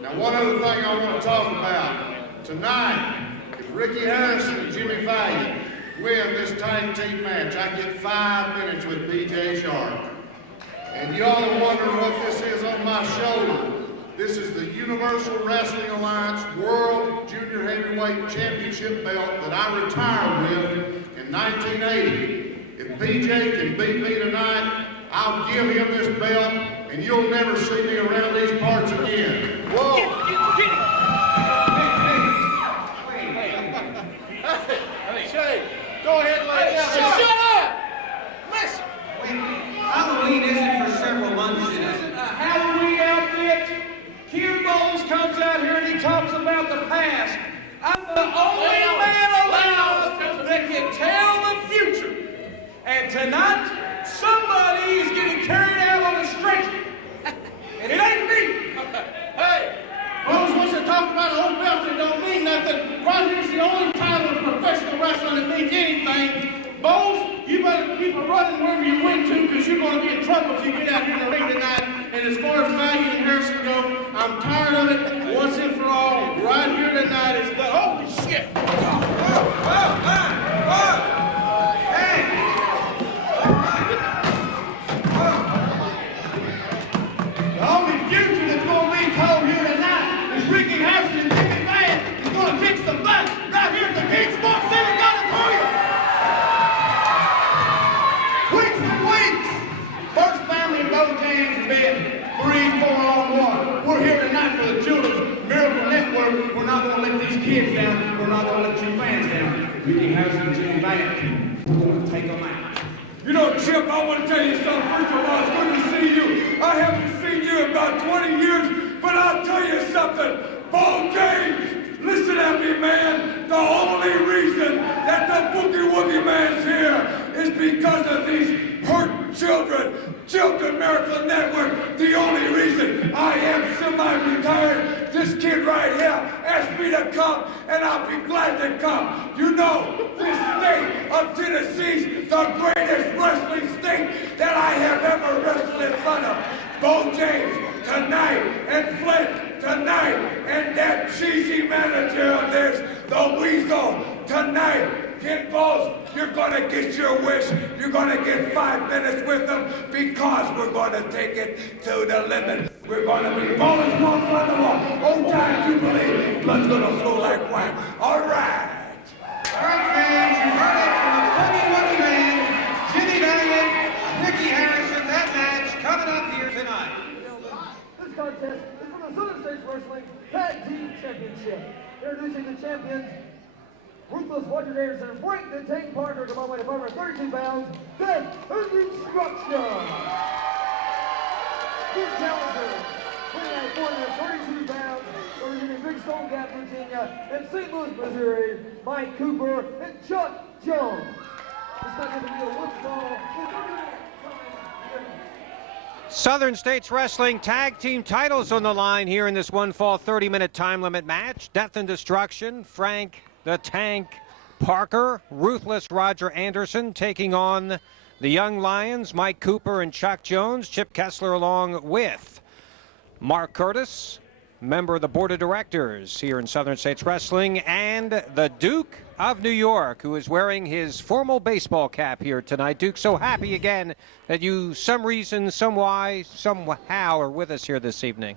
Now, one other thing I want to talk about. Tonight, if Ricky Harrison and Jimmy Valiant win this tag team match, I get 5 minutes with BJ Sharp. And y'all are wondering what this is on my shoulder. This is the Universal Wrestling Alliance World Junior Heavyweight Championship belt that I retired with in 1980. If BJ can beat me tonight, I'll give him this belt, and you'll never see me around these parts again. Whoa! Shay, go ahead and lay down. Shut up! Listen. Halloween isn't for several months. This isn't a Halloween outfit. Q Bowles comes out here and he talks about the past. I'm the only man alive that can tell the future. And tonight, somebody is getting carried out on a stretcher. And it ain't me. Hey, Bowles wants to talk about an old belt that don't mean nothing. Right here's the only title of professional wrestling that means anything. Bowles, you better keep it running wherever you went to, because you're going to be in trouble if you get out here in the ring tonight. And as far as Valiant and Harrison go, I'm tired of it. Once and for all, right here tonight is the holy shit. The only future that's going to be told here tonight is Ricky Harrison and Jimmy Valiant is going to kick some butt right here at the Kingsport Civic Auditorium. Weeks and weeks. First family in Beau has been 3-4 on 1. We're here tonight for the Children's Miracle Network. We're not going to let these kids down. We're not going to let you fans down. Ricky Harrison and Jimmy Valiant, we're going to take them out. You know, Chip, I want to tell you something. First of all, it's good to see you. I haven't seen you in about 20 years, but I'll tell you something. Beau James, listen at me, man. The only reason that the Boogie Woogie Man's here is because of these hurt children. Children Miracle Network, the only reason I am semi-retired. This kid right here asked me to come, and I'll be glad to come. You know, this state of Tennessee's the greatest wrestling state that I have ever wrestled in front of. Beau James tonight, and Flynn tonight, and that cheesy manager of theirs, the Weasel, tonight. Kid Balls, you're gonna get your wish. You're gonna get 5 minutes with them because we're gonna take it to the limit. We're gonna be ballers one front of all. Old time Jubilee. Blood's gonna flow like wine. All right. All right, fans, you heard it from the Boogie Woogie Man, Jimmy Valiant, Ricky Harrison. That match coming up here tonight. This contest is for the Southern States Wrestling Tag Team Championship. Introducing the champions, Ruthless Roger Anderson and Frank the Tank Parker, come on, weight of 532 pounds, Death and Destruction. His challenger, weighing at 432 pounds, representing Big Stone Gap, Virginia, and St. Louis, Missouri, Mike Cooper and Chuck Jones. It's not going to be a one-fall. Southern States Wrestling Tag Team titles on the line here in this one-fall 30-minute time limit match. Death and Destruction, Frank the Tank Parker, Ruthless Roger Anderson taking on the Young Lions, Mike Cooper and Chuck Jones. Chip Kessler along with Mark Curtis, member of the board of directors here in Southern States Wrestling, and the Duke of New York, who is wearing his formal baseball cap here tonight. Duke, so happy again that you, some reason, some why, somehow, are with us here this evening.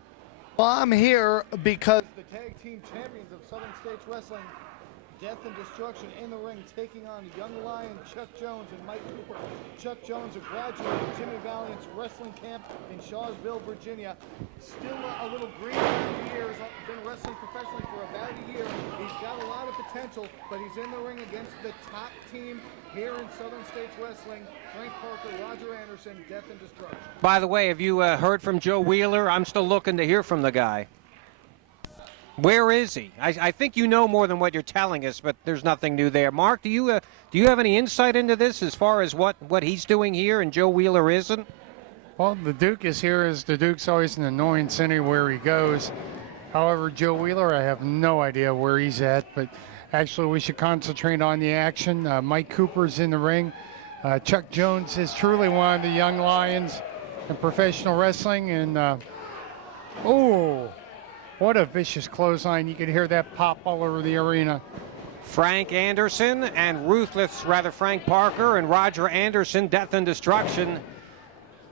Well, I'm here because the tag team champions of Southern States Wrestling, Death and Destruction, in the ring, taking on Young Lion, Chuck Jones, and Mike Cooper. Chuck Jones, a graduate of Jimmy Valiant's wrestling camp in Shawsville, Virginia. Still a little green over the years, been wrestling professionally for about a year. He's got a lot of potential, but he's in the ring against the top team here in Southern States Wrestling, Frank Parker, Roger Anderson, Death and Destruction. By the way, have you heard from Joe Wheeler? I'm still looking to hear from the guy. Where is he? I think you know more than what you're telling us, but there's nothing new there. Mark, do you have any insight into this as far as what he's doing here and Joe Wheeler isn't? Well, the Duke is here as the Duke's always an annoyance anywhere he goes. However, Joe Wheeler, I have no idea where he's at, but actually we should concentrate on the action. Mike Cooper's in the ring. Chuck Jones is truly one of the young lions in professional wrestling, and what a vicious clothesline. You could hear that pop all over the arena. Frank Anderson and Frank Parker and Roger Anderson, Death and Destruction.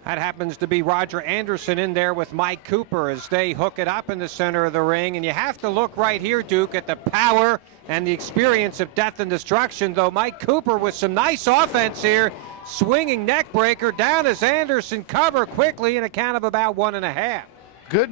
That happens to be Roger Anderson in there with Mike Cooper as they hook it up in the center of the ring. And you have to look right here, Duke, at the power and the experience of Death and Destruction, though Mike Cooper with some nice offense here, swinging neck breaker down as Anderson cover quickly in a count of about 1.5. Good.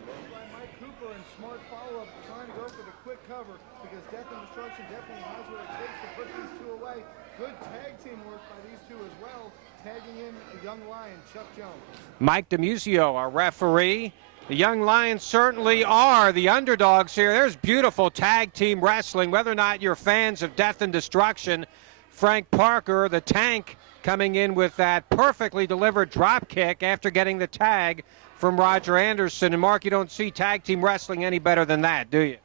Mike DiMuzio, our referee. The Young Lions certainly are the underdogs here. There's beautiful tag team wrestling, whether or not you're fans of Death and Destruction. Frank Parker, the Tank, coming in with that perfectly delivered drop kick after getting the tag from Roger Anderson. And Mark, you don't see tag team wrestling any better than that, do you?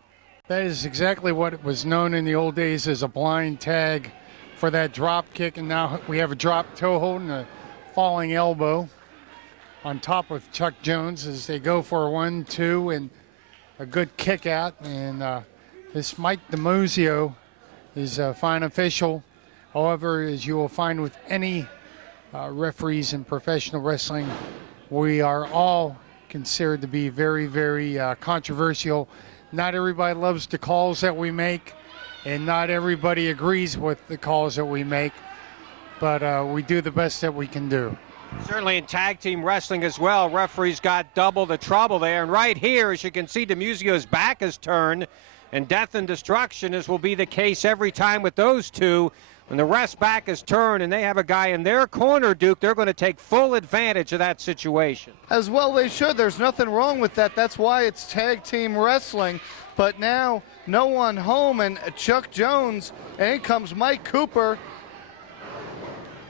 That is exactly what it was known in the old days as a blind tag. for that drop kick, and now we have a drop toe hold and a falling elbow on top of Chuck Jones as they go for a 1-2 and a good kick out. And this Mike DiMuzio is a fine official. However, as you will find with any referees in professional wrestling, we are all considered to be very, very controversial. Not everybody loves the calls that we make, and not everybody agrees with the calls that we make, but we do the best that we can do. Certainly in tag team wrestling as well, referees got double the trouble there. And right here, as you can see, DiMuzio's back is turned, and death and destruction, as will be the case every time with those two. When the ref's back is turned and they have a guy in their corner, Duke, they're going to take full advantage of that situation. As well they should. There's nothing wrong with that. That's why it's tag team wrestling. But now no one home, and Chuck Jones, and in comes Mike Cooper.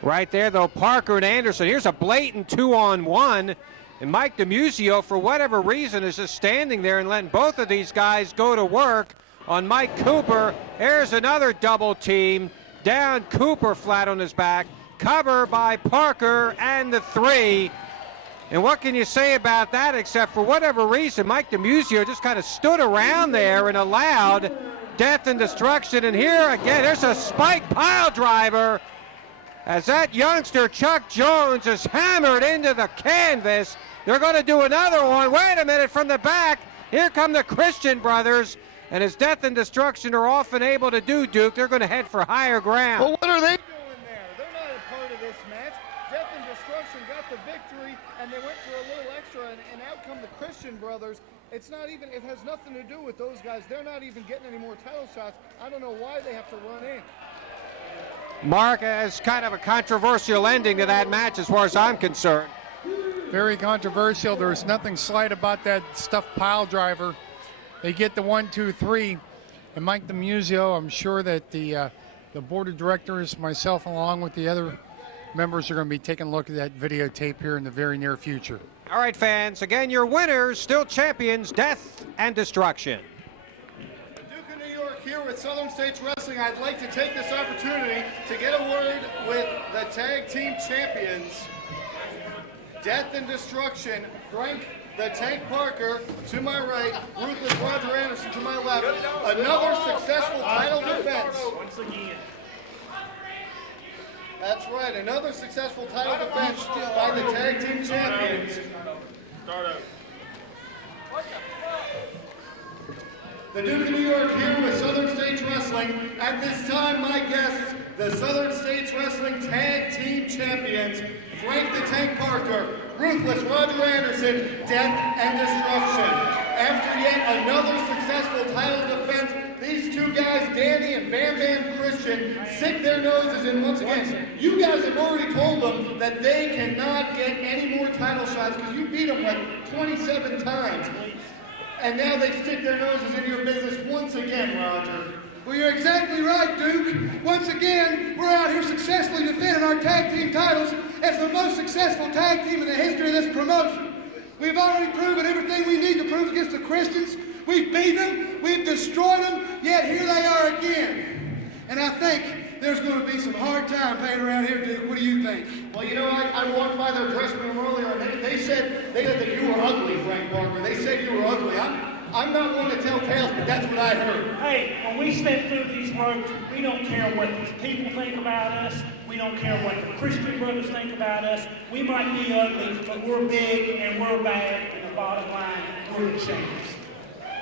Right there, though, Parker and Anderson. Here's a blatant 2-on-1. And Mike DiMuzio, for whatever reason, is just standing there and letting both of these guys go to work on Mike Cooper. There's another double team. Down Cooper flat on his back. Cover by Parker and the 3. And what can you say about that, except for whatever reason, Mike DiMuzio just kind of stood around there and allowed death and destruction. And here again, there's a spike pile driver as that youngster Chuck Jones is hammered into the canvas. They're going to do another one. Wait a minute, from the back, here come the Christian brothers. And as death and destruction are often able to do, Duke, they're going to head for higher ground. Well, what are they doing there? They're not a part of this match. Death and destruction got the victory, and they went for a little extra, and out come the Christian brothers. It's not even, it has nothing to do with those guys. They're not even getting any more title shots. I don't know why they have to run in. Mark, has kind of a controversial ending to that match as far as I'm concerned. Very controversial. There's nothing slight about that stuffed pile driver. They get the 1, 2, 3, and Mike DiMuzio, I'm sure that the board of directors, myself, along with the other members, are going to be taking a look at that videotape here in the very near future. All right, fans, again, your winners, still champions, Death and Destruction. The Duke of New York here with Southern States Wrestling. I'd like to take this opportunity to get a word with the tag team champions, Death and Destruction, Frank the Tank Parker to my right, Ruthless Roger Anderson to my left. Another successful title defense. Once again. That's right, another successful title defense by the tag team champions. Start up. The Duke of New York here with Southern States Wrestling. At this time, my guests, the Southern States Wrestling Tag Team Champions, Frank the Tank Parker, Ruthless Roger Anderson, Death and Destruction. After yet another successful title defense, these two guys, Danny and Bam Bam Christian, stick their noses in once again. You guys have already told them that they cannot get any more title shots because you beat them like 27 times. And now they stick their noses in your business once again, Roger. Well, you're exactly right, Duke. Once again, we're out here successfully defending our tag team titles as the most successful tag team in the history of this promotion. We've already proven everything we need to prove against the Christians. We've beaten them, we've destroyed them, yet here they are again. And I think there's going to be some hard time paying around here, Duke. What do you think? Well, you know, I walked by their dressing room earlier, and they said that you were ugly, Frank Parker. They said you were ugly. I'm not one to tell tales, but that's what I heard. Hey, when we step through these ropes, we don't care what these people think about us. We don't care what the Christian brothers think about us. We might be ugly, but we're big and we're bad, and the bottom line, we're the champions.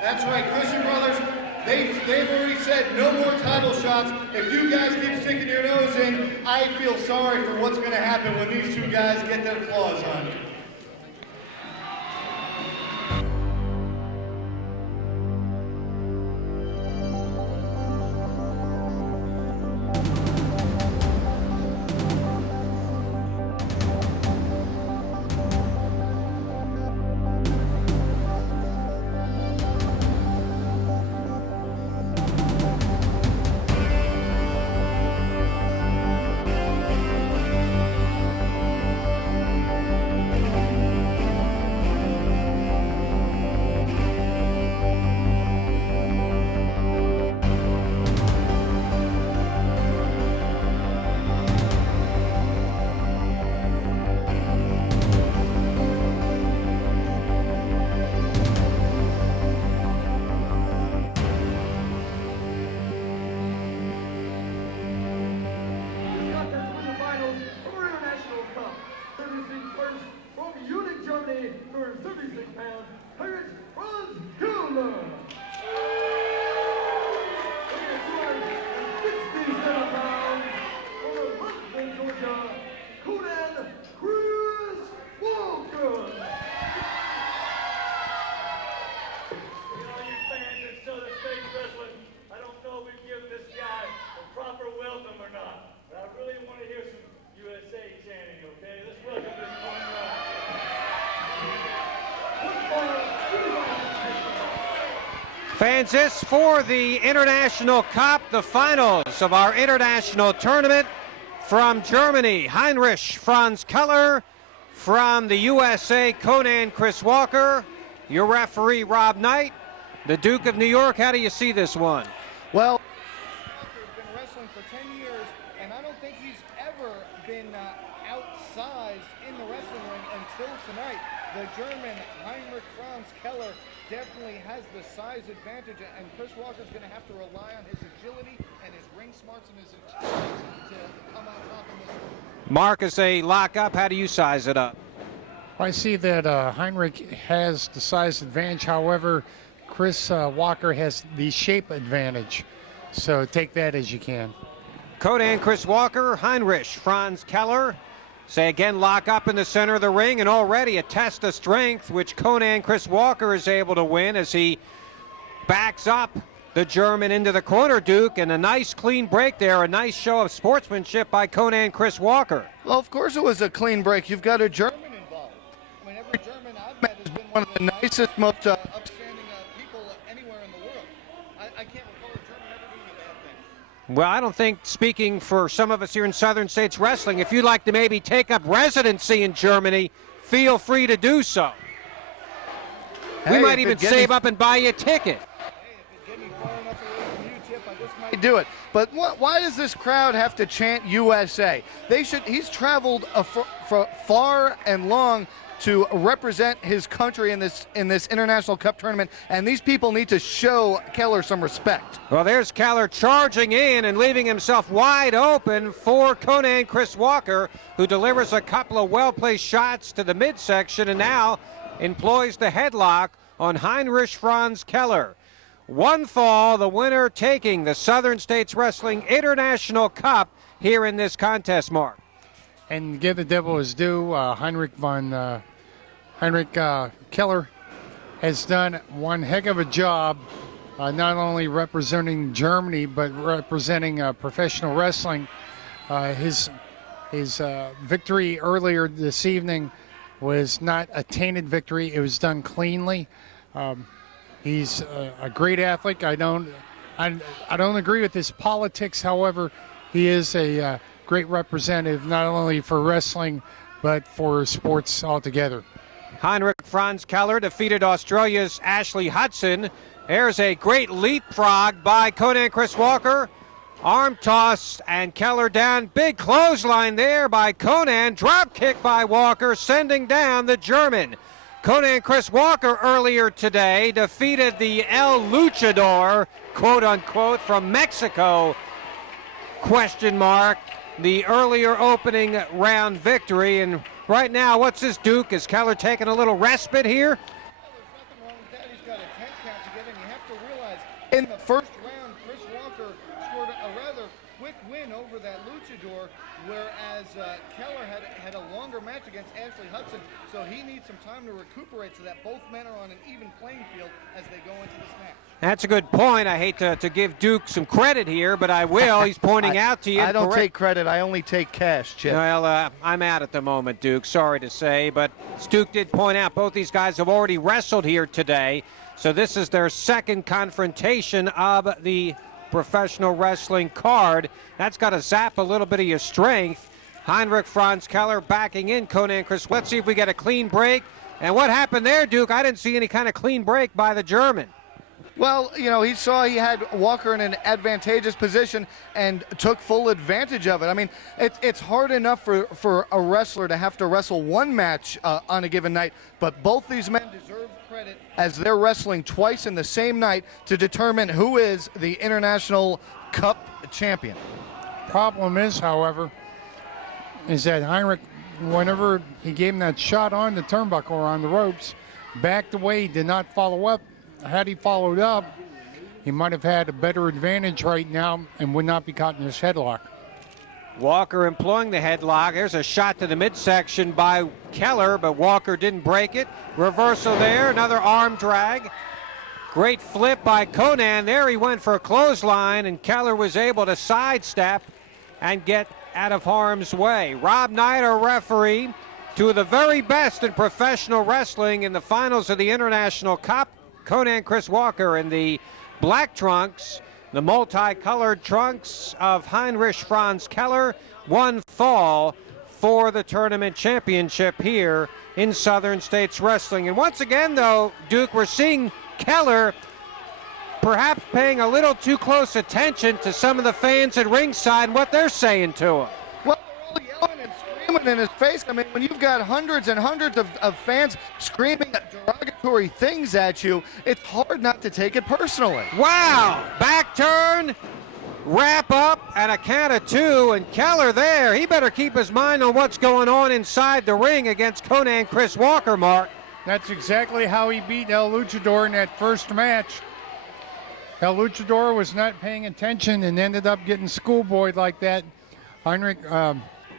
That's right, Christian brothers. They've already said no more title shots. If you guys keep sticking your nose in, I feel sorry for what's going to happen when these two guys get their claws on you. Fans, this for the International Cup, the finals of our international tournament. From Germany, Heinrich Franz Keller. From the USA, Conan Chris Walker. Your referee, Rob Knight. The Duke of New York, how do you see this one? Well, Walker's been wrestling for 10 years, and I don't think he's ever been outsized in the wrestling ring until tonight. The German Heinrich Franz Keller definitely has the size advantage, and Chris Walker's going to have to rely on his agility and his ring smarts and his experience to come on top in this one. Mark, as they lock up, how do you size it up? I see that Heinrich has the size advantage. However, Chris Walker has the shape advantage. So take that as you can. Conan Chris Walker, Heinrich Franz Keller. Say again, lock up in the center of the ring, and already a test of strength, which Conan Chris Walker is able to win as he backs up the German into the corner, Duke, and a nice clean break there, a nice show of sportsmanship by Conan Chris Walker. Well, of course it was a clean break. You've got a German involved. I mean, every German I've met has been one of the nicest, most upstanding people anywhere in the world. I can't recall a German ever doing a bad thing. Well, I don't think, speaking for some of us here in Southern States Wrestling, if you'd like to maybe take up residency in Germany, feel free to do so. We might even save up and buy you a ticket. Do it, but why does this crowd have to chant USA? He's traveled far and long to represent his country in this International Cup tournament, and these people need to show Keller some respect. Well, there's Keller charging in and leaving himself wide open for Conan Chris Walker, who delivers a couple of well-placed shots to the midsection and now employs the headlock on Heinrich Franz Keller. One fall, the winner taking the Southern States Wrestling International Cup here in this contest, Mark. And give the devil his due. Heinrich Keller has done one heck of a job, not only representing Germany, but representing professional wrestling. His victory earlier this evening was not a tainted victory. It was done cleanly. He's a great athlete. I don't agree with his politics. However, he is a great representative not only for wrestling but for sports altogether. Heinrich Franz Keller defeated Australia's Ashley Hudson. There's a great leapfrog by Conan Chris Walker. Arm toss and Keller down. Big clothesline there by Conan. Drop kick by Walker, sending down the German. Conan Chris Walker earlier today defeated the El Luchador, quote-unquote, from Mexico, question mark, the earlier opening round victory. And right now, what's this, Duke? Is Keller taking a little respite here? Well, there's nothing wrong with that. He's got a 10 count to get in. You have to realize in the first round, Chris Walker scored a rather quick win over that Luchador, whereas Keller had a longer match against Ashley Hudson, so he needs some time to recuperate so that both men are on an even playing field as they go into this match. That's a good point. I hate to give Duke some credit here, but I will. He's pointing out to you. I don't take credit. I only take cash, Chip. Well, I'm out at the moment, Duke. Sorry to say, but as Duke did point out, both these guys have already wrestled here today, so this is their second confrontation of the professional wrestling card. That's got to zap a little bit of your strength. Heinrich Franz Keller backing in Conan Chris. Let's see if we get a clean break. And what happened there, Duke? I didn't see any kind of clean break by the German. Well, you know, he saw he had Walker in an advantageous position and took full advantage of it. I mean, it's hard enough for a wrestler to have to wrestle one match on a given night, but both these men deserve credit as they're wrestling twice in the same night to determine who is the International Cup champion. Problem is, however, is that Heinrich, whenever he gave him that shot on the turnbuckle or on the ropes, backed away, did not follow up. Had he followed up, he might have had a better advantage right now and would not be caught in this headlock. Walker employing the headlock. There's a shot to the midsection by Keller, but Walker didn't break it. Reversal there, another arm drag. Great flip by Conan. There he went for a clothesline, and Keller was able to sidestep and get out of harm's way. Rob Knight, our referee, two of the very best in professional wrestling in the finals of the International Cup. Conan Chris Walker in the black trunks, the multicolored trunks of Heinrich Franz Keller. One fall for the tournament championship here in Southern States Wrestling. And once again, though, Duke, we're seeing Keller perhaps paying a little too close attention to some of the fans at ringside and what they're saying to him. Well, they're all yelling and screaming in his face. I mean, when you've got hundreds and hundreds of fans screaming derogatory things at you, it's hard not to take it personally. Wow! Back turn, wrap up, and a count of two, and Keller there. He better keep his mind on what's going on inside the ring against Conan Chris Walker, Mark. That's exactly how he beat El Luchador in that first match. El Luchador was not paying attention and ended up getting schoolboyed like that. Heinrich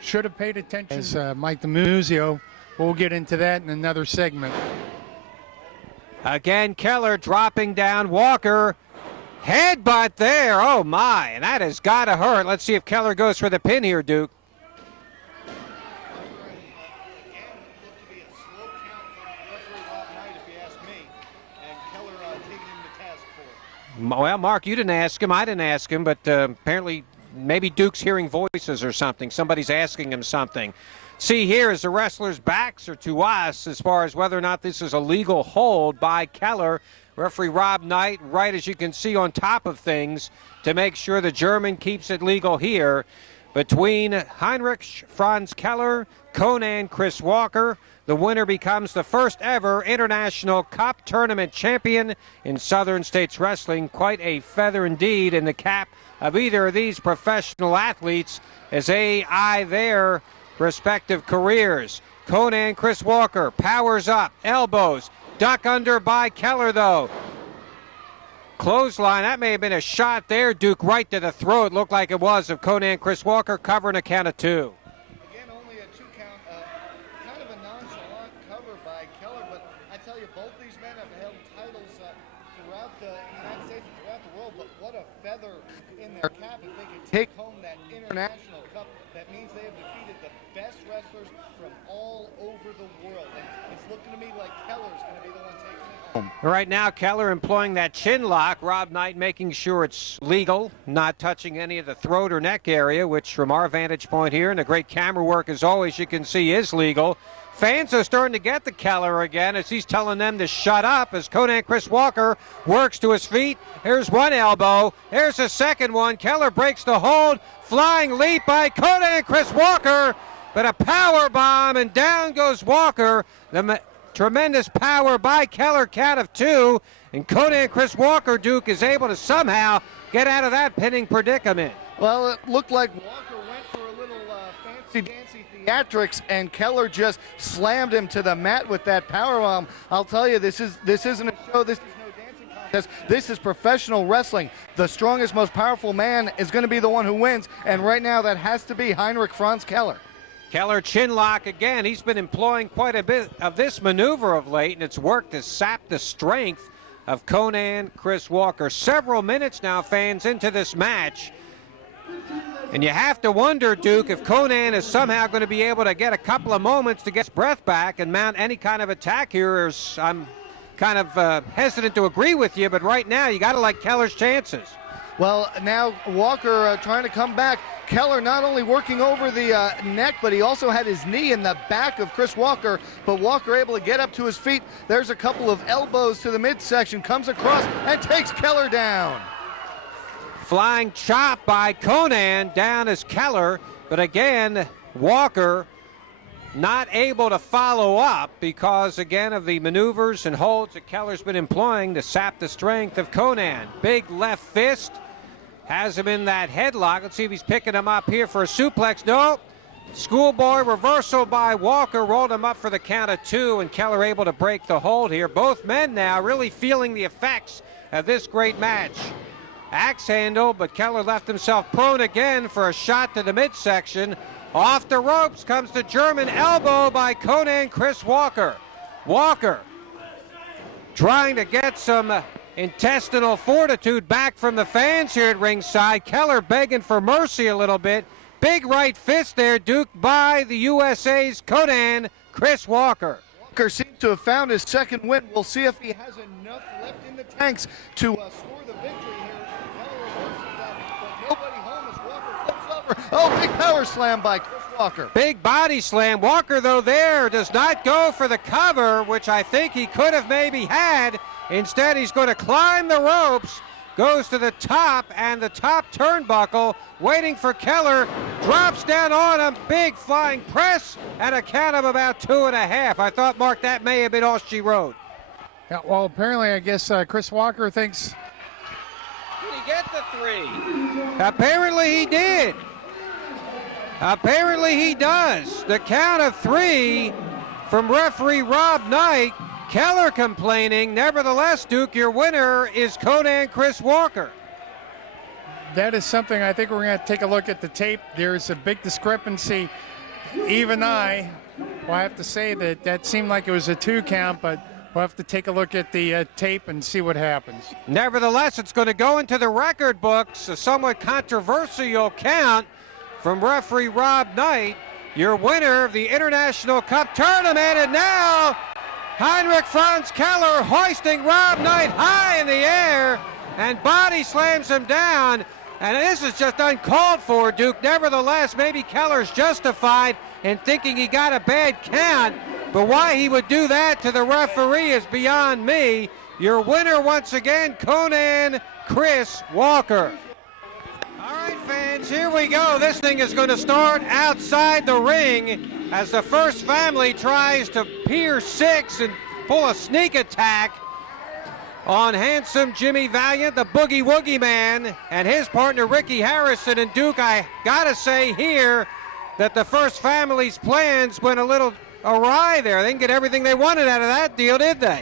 should have paid attention. As Mike DiMuzio, we'll get into that in another segment. Again, Keller dropping down Walker. Headbutt there. Oh, my. And that has got to hurt. Let's see if Keller goes for the pin here, Duke. Well, Mark, you didn't ask him. I didn't ask him, but apparently maybe Duke's hearing voices or something. Somebody's asking him something. See here as the wrestlers' backs are to us as far as whether or not this is a legal hold by Keller. Referee Rob Knight, right as you can see, on top of things to make sure the German keeps it legal here between Heinrich Franz Keller, Conan Chris Walker. The winner becomes the first ever International Cup Tournament champion in Southern States Wrestling. Quite a feather indeed in the cap of either of these professional athletes as they eye their respective careers. Conan Chris Walker powers up, elbows, duck under by Keller though. Clothesline, that may have been a shot there, Duke, right to the throat. Looked like it was of Conan Chris Walker, covering a count of two. Again, only a 2 count, kind of a nonchalant cover by Keller, but I tell you, both these men have held titles throughout the United States and throughout the world, but what a feather in their cap if they could take home that International Cup. That means they have defeated the best wrestlers from all over the world, and it's looking to me like Keller's going to be the one taking it home. Right now, Keller employing that chin lock. Rob Knight making sure it's legal, not touching any of the throat or neck area, which from our vantage point here, and the great camera work as always, you can see is legal. Fans are starting to get the Keller again as he's telling them to shut up as Conan Chris Walker works to his feet. Here's one elbow. Here's a second one. Keller breaks the hold. Flying leap by Conan Chris Walker, but a power bomb, and down goes Walker. The tremendous power by Keller, count of two, and Conan Chris Walker, Duke, is able to somehow get out of that pinning predicament. Well, it looked like Walker went for a little fancy-dancy theatrics, and Keller just slammed him to the mat with that powerbomb. I'll tell you, this isn't a show. This is no dancing contest. This is professional wrestling. The strongest, most powerful man is going to be the one who wins, and right now that has to be Heinrich Franz Keller. Keller chin lock again. He's been employing quite a bit of this maneuver of late, and it's worked to sap the strength of Conan Chris Walker. Several minutes now, fans, into this match. And you have to wonder, Duke, if Conan is somehow going to be able to get a couple of moments to get his breath back and mount any kind of attack here. I'm kind of hesitant to agree with you, but right now you got to like Keller's chances. Well, now Walker trying to come back. Keller not only working over the neck, but he also had his knee in the back of Chris Walker, but Walker able to get up to his feet. There's a couple of elbows to the midsection, comes across and takes Keller down. Flying chop by Conan, down is Keller, but again, Walker not able to follow up because, again, of the maneuvers and holds that Keller's been employing to sap the strength of Conan. Big left fist. Has him in that headlock. Let's see if he's picking him up here for a suplex. No. Schoolboy reversal by Walker. Rolled him up for the count of two, and Keller able to break the hold here. Both men now really feeling the effects of this great match. Axe handle, but Keller left himself prone again for a shot to the midsection. Off the ropes comes the German elbow by Conan Chris Walker. Walker trying to get some intestinal fortitude back from the fans here at ringside. Keller begging for mercy a little bit. Big right fist there, Duke, by the USA's Conan Chris Walker. Walker seems to have found his second win. We'll see if he has enough left in the tanks to score the victory here. Keller reverses that, but nobody home as Walker flips over. Oh, big power slam by Chris Walker. Big body slam. Walker, though, there does not go for the cover, which I think he could have maybe had. Instead, he's going to climb the ropes, goes to the top and the top turnbuckle, waiting for Keller, drops down on him, big flying press, and a count of about 2.5. I thought, Mark, that may have been all she wrote. Yeah, well, apparently, I guess Chris Walker thinks. Did he get the 3? Apparently he did. Apparently he does. The count of 3 from referee Rob Knight. Keller complaining. Nevertheless, Duke, your winner is Conan Chris Walker. That is something I think we're going to take a look at the tape. There's a big discrepancy. Even I will have to say that seemed like it was a 2 count, but we'll have to take a look at the tape and see what happens. Nevertheless, it's going to go into the record books, a somewhat controversial count from referee Rob Knight, your winner of the International Cup Tournament. And now Heinrich Franz Keller hoisting Rob Knight high in the air and body slams him down. And this is just uncalled for, Duke. Nevertheless, maybe Keller's justified in thinking he got a bad count, but why he would do that to the referee is beyond me. Your winner once again, Conan Chris Walker. All right, fans, here we go. This thing is going to start outside the ring as the first family tries to Pier 6 and pull a sneak attack on handsome Jimmy Valiant, the Boogie Woogie Man, and his partner Ricky Harrison. And Duke, I gotta say here that the first family's plans went a little awry there. They didn't get everything they wanted out of that deal, did they?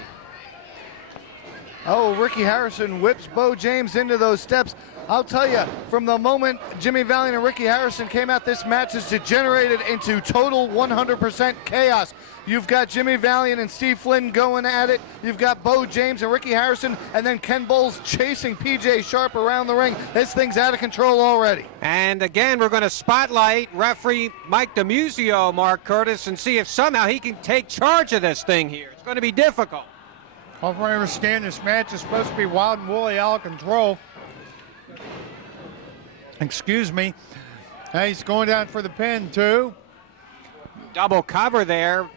Oh, Ricky Harrison whips Beau James into those steps. I'll tell you, from the moment Jimmy Valiant and Ricky Harrison came out, this match has degenerated into total 100% chaos. You've got Jimmy Valiant and Steve Flynn going at it. You've got Beau James and Ricky Harrison, and then Ken Bowles chasing PJ Sharp around the ring. This thing's out of control already. And again, we're going to spotlight referee Mike DiMuzio, Mark Curtis, and see if somehow he can take charge of this thing here. It's going to be difficult. Well, from what I understand, this match is supposed to be wild and woolly, out of control. Excuse me. He's going down for the pin, too. Double cover there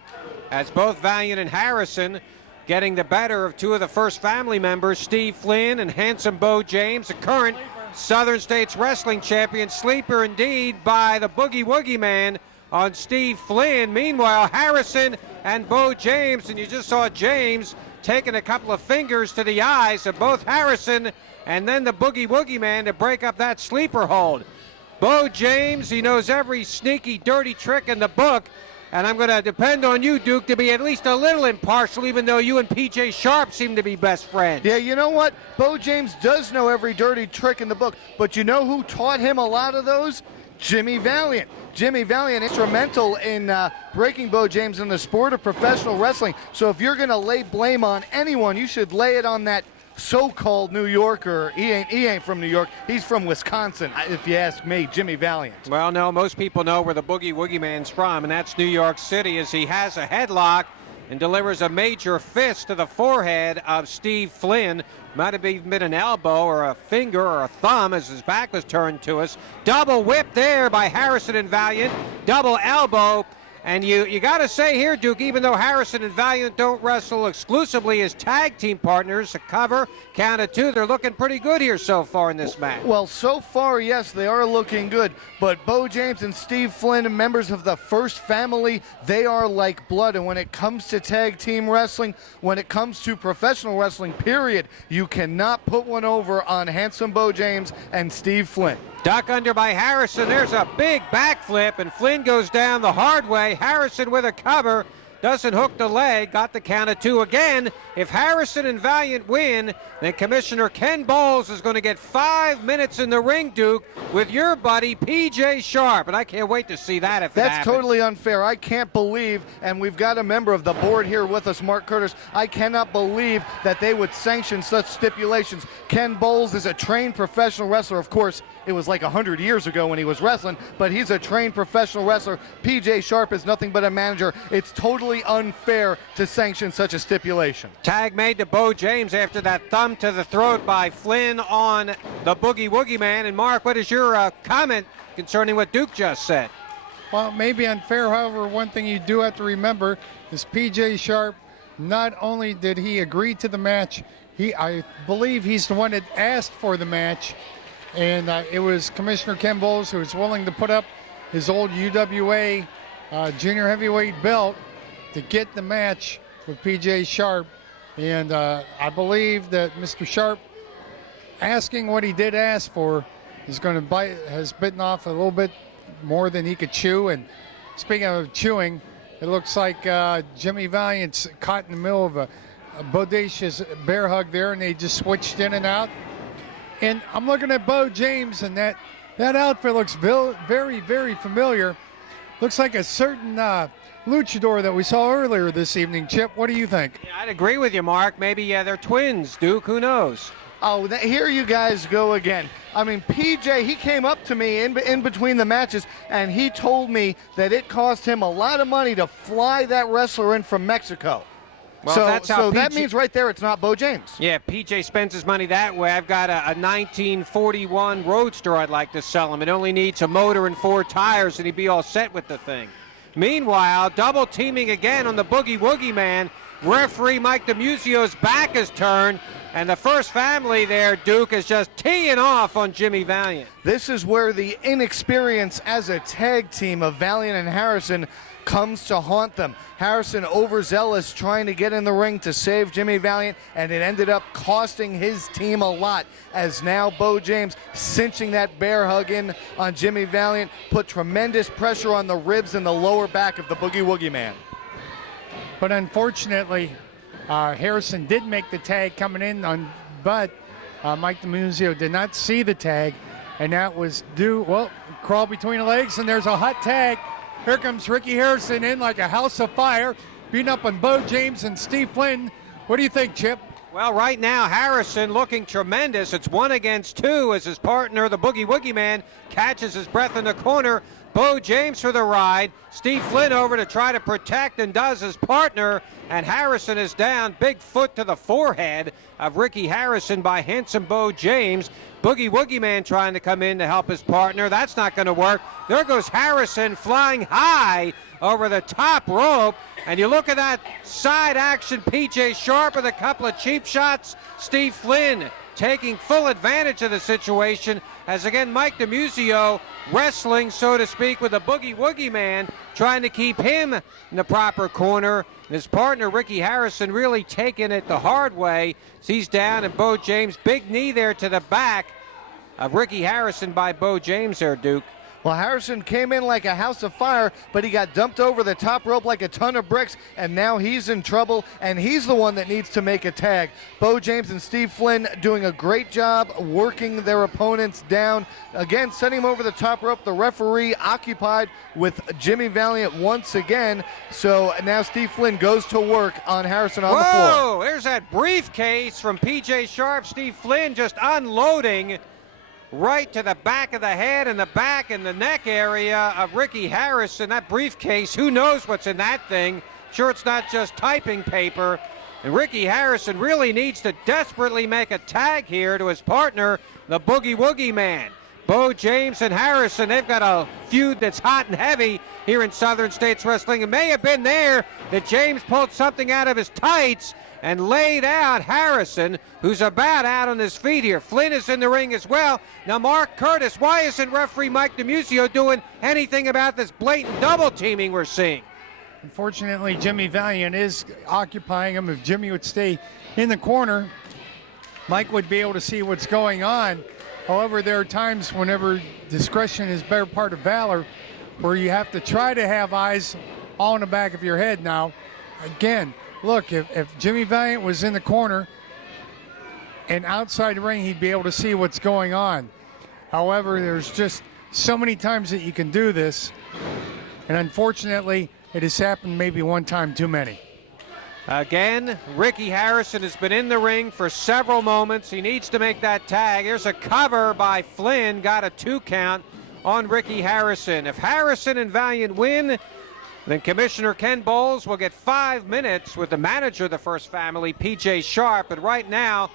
as both Valiant and Harrison getting the better of 2 of the first family members, Steve Flynn and handsome Beau James, the current Southern States Wrestling Champion. Sleeper indeed by the Boogie Woogie Man on Steve Flynn. Meanwhile, Harrison and Beau James, and you just saw James taking a couple of fingers to the eyes of both Harrison and then the Boogie Woogie Man to break up that sleeper hold. Beau James, he knows every sneaky, dirty trick in the book, and I'm going to depend on you, Duke, to be at least a little impartial, even though you and PJ Sharp seem to be best friends. Yeah, you know what? Beau James does know every dirty trick in the book, but you know who taught him a lot of those? Jimmy Valiant. Jimmy Valiant instrumental in breaking Beau James in the sport of professional wrestling. So if you're going to lay blame on anyone, you should lay it on that so-called New Yorker. He ain't from New York. He's from Wisconsin, if you ask me, Jimmy Valiant. Well, no, most people know where the Boogie Woogie Man's from, and that's New York City, as he has a headlock and delivers a major fist to the forehead of Steve Flynn. Might have even been an elbow or a finger or a thumb as his back was turned to us. Double whip there by Harrison and Valiant. Double elbow. And you got to say here, Duke, even though Harrison and Valiant don't wrestle exclusively as tag team partners, a cover, count of 2, they're looking pretty good here so far in this match. Well, so far, yes, they are looking good. But Beau James and Steve Flynn, members of the first family, they are like blood. And when it comes to tag team wrestling, when it comes to professional wrestling, period, you cannot put one over on handsome Beau James and Steve Flynn. Duck under by Harrison. There's a big backflip, and Flynn goes down the hard way. Harrison with a cover. Doesn't hook the leg. Got the count of 2 again. If Harrison and Valiant win, then Commissioner Ken Bowles is going to get 5 minutes in the ring, Duke, with your buddy PJ Sharp. And I can't wait to see that if it happens. That's totally unfair. I can't believe, and we've got a member of the board here with us, Mark Curtis. I cannot believe that they would sanction such stipulations. Ken Bowles is a trained professional wrestler. Of course, it was like 100 years ago when he was wrestling, but he's a trained professional wrestler. PJ Sharp is nothing but a manager. It's totally unfair to sanction such a stipulation. Tag made to Beau James after that thumb to the throat by Flynn on the Boogie Woogie Man. And Mark, what is your comment concerning what Duke just said? Well, maybe unfair. However, one thing you do have to remember is PJ Sharp, not only did he agree to the match, I believe he's the one that asked for the match, and it was Commissioner Ken Bowles who was willing to put up his old UWA junior heavyweight belt to get the match with PJ Sharp. And I believe that Mr. Sharp, asking what he did ask for, has bitten off a little bit more than he could chew. And speaking of chewing, it looks like Jimmy Valiant's caught in the middle of a bodacious bear hug there, and they just switched in and out. And I'm looking at Beau James, and that outfit looks very, very familiar. Looks like a certain luchador that we saw earlier this evening. Chip, what do you think? Yeah, I'd agree with you, Mark. Maybe they're twins, Duke. Who knows? Oh, here you guys go again. I mean, PJ, he came up to me in between the matches, and he told me that it cost him a lot of money to fly that wrestler in from Mexico. Well, so that means right there it's not Beau James. Yeah, PJ spends his money that way. I've got a 1941 Roadster I'd like to sell him. It only needs a motor and 4 tires, and he'd be all set with the thing. Meanwhile, double teaming again on the Boogie Woogie Man. Referee Mike DiMuzio's back is turned, and the first family there, Duke, is just teeing off on Jimmy Valiant. This is where the inexperience as a tag team of Valiant and Harrison comes to haunt them. Harrison overzealous trying to get in the ring to save Jimmy Valiant, and it ended up costing his team a lot, as now Beau James cinching that bear hug in on Jimmy Valiant put tremendous pressure on the ribs and the lower back of the Boogie Woogie Man. But unfortunately, Harrison did make the tag coming in, but Mike DiMuzio did not see the tag, and that was crawl between the legs, and there's a hot tag. Here comes Ricky Harrison in like a house of fire, beating up on Beau James and Steve Flynn. What do you think, Chip? Well, right now, Harrison looking tremendous. It's 1 against 2 as his partner, the Boogie Woogie Man, catches his breath in the corner. Beau James for the ride. Steve Flynn over to try to protect, and does his partner. And Harrison is down. Big foot to the forehead of Ricky Harrison by handsome Beau James. Boogie Woogie Man trying to come in to help his partner. That's not going to work. There goes Harrison flying high over the top rope. And you look at that side action, PJ Sharp with a couple of cheap shots. Steve Flynn taking full advantage of the situation, as again Mike DiMuzio wrestling, so to speak, with the Boogie Woogie Man, trying to keep him in the proper corner. And his partner Ricky Harrison really taking it the hard way. So he's down, and Beau James, big knee there to the back of Ricky Harrison by Beau James there, Duke. Well, Harrison came in like a house of fire, but he got dumped over the top rope like a ton of bricks, and now he's in trouble, and he's the one that needs to make a tag. Beau James and Steve Flynn doing a great job working their opponents down. Again, sending him over the top rope. The referee occupied with Jimmy Valiant once again, so now Steve Flynn goes to work on Harrison on the floor. Whoa, there's that briefcase from PJ Sharp. Steve Flynn just unloading right to the back of the head and the back and the neck area of Ricky Harrison. That briefcase, who knows what's in that thing? Sure, it's not just typing paper. And Ricky Harrison really needs to desperately make a tag here to his partner, the Boogie Woogie Man. Beau James and Harrison, they've got a feud that's hot and heavy here in Southern States Wrestling. It may have been there that James pulled something out of his tights and laid out Harrison, who's about out on his feet here. Flynn is in the ring as well. Now, Mark Curtis, why isn't referee Mike DiMuzio doing anything about this blatant double teaming we're seeing? Unfortunately, Jimmy Valiant is occupying him. If Jimmy would stay in the corner, Mike would be able to see what's going on. However, there are times whenever discretion is better part of valor, where you have to try to have eyes all in the back of your head. Now, again, look, if Jimmy Valiant was in the corner and outside the ring, he'd be able to see what's going on. However, there's just so many times that you can do this, and unfortunately, it has happened maybe one time too many. Again, Ricky Harrison has been in the ring for several moments. He needs to make that tag. There's a cover by Flynn, got a 2 count on Ricky Harrison. If Harrison and Valiant win, then Commissioner Ken Bowles will get 5 minutes with the manager of the First Family, P.J. Sharp. But right now,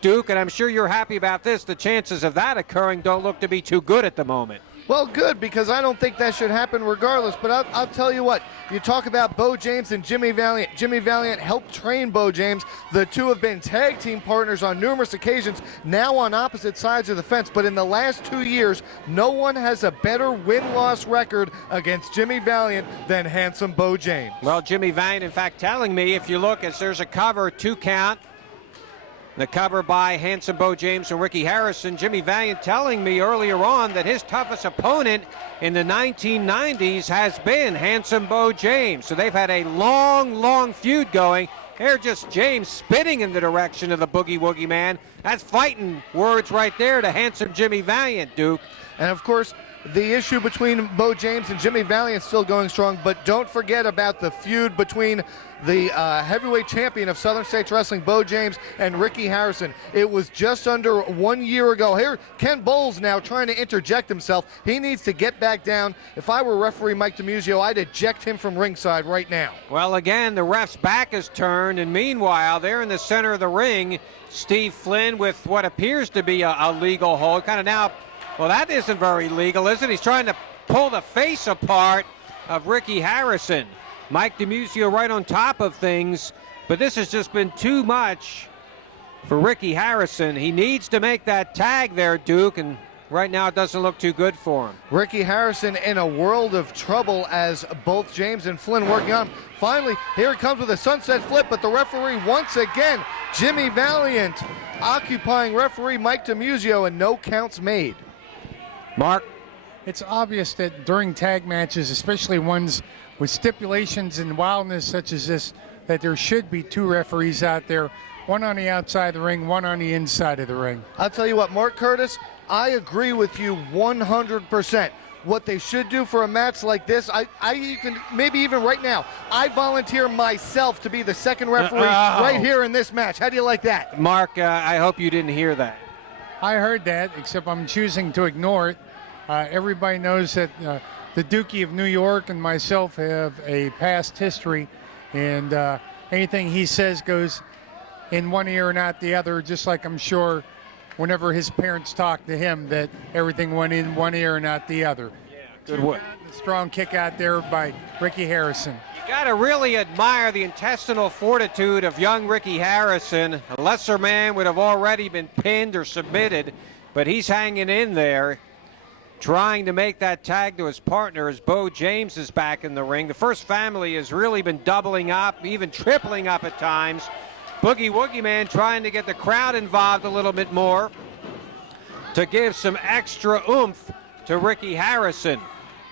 Duke, and I'm sure you're happy about this, the chances of that occurring don't look to be too good at the moment. Well, good, because I don't think that should happen regardless. But I'll tell you what, you talk about Beau James and Jimmy Valiant. Jimmy Valiant helped train Beau James. The two have been tag team partners on numerous occasions, now on opposite sides of the fence. But in the last 2 years, no one has a better win-loss record against Jimmy Valiant than handsome Beau James. Well, Jimmy Valiant, in fact, telling me, if you look, as there's a cover, 2 count. The cover by handsome Beau James and Ricky Harrison. Jimmy Valiant telling me earlier on that his toughest opponent in the 1990s has been handsome Beau James. So they've had a long feud going. They're just James spitting in the direction of the Boogie Woogie Man. That's fighting words right there to handsome Jimmy Valiant, Duke. And of course, the issue between Beau James and Jimmy Valiant still going strong, but don't forget about the feud between the heavyweight champion of Southern States Wrestling, Beau James, and Ricky Harrison. It was just under 1 year ago. Here, Ken Bowles now trying to interject himself. He needs to get back down. If I were referee Mike DiMuzio, I'd eject him from ringside right now. Well, again, the ref's back is turned, and meanwhile, there in the center of the ring, Steve Flynn with what appears to be a legal hold. Kind of now, well, that isn't very legal, is it? He's trying to pull the face apart of Ricky Harrison. Mike DiMuzio right on top of things, but this has just been too much for Ricky Harrison. He needs to make that tag there, Duke, and right now it doesn't look too good for him. Ricky Harrison in a world of trouble as both James and Flynn working on him. Finally, here it comes with a sunset flip, but the referee once again, Jimmy Valiant, occupying referee Mike DiMuzio, and no counts made. Mark? It's obvious that during tag matches, especially ones with stipulations and wildness such as this, that there should be 2 referees out there, one on the outside of the ring, one on the inside of the ring. I'll tell you what, Mark Curtis, I agree with you 100%. What they should do for a match like this, I even, maybe even right now, I volunteer myself to be the second referee right here in this match. How do you like that? Mark, I hope you didn't hear that. I heard that, except I'm choosing to ignore it. Everybody knows that the Dookie of New York and myself have a past history, and anything he says goes in one ear and out the other, just like I'm sure whenever his parents talked to him that everything went in one ear and out the other. Yeah, good work. Strong kick out there by Ricky Harrison. You got to really admire the intestinal fortitude of young Ricky Harrison. A lesser man would have already been pinned or submitted, but he's hanging in there, trying to make that tag to his partner as Beau James is back in the ring. The First Family has really been doubling up, even tripling up at times. Boogie Woogie Man trying to get the crowd involved a little bit more to give some extra oomph to Ricky Harrison.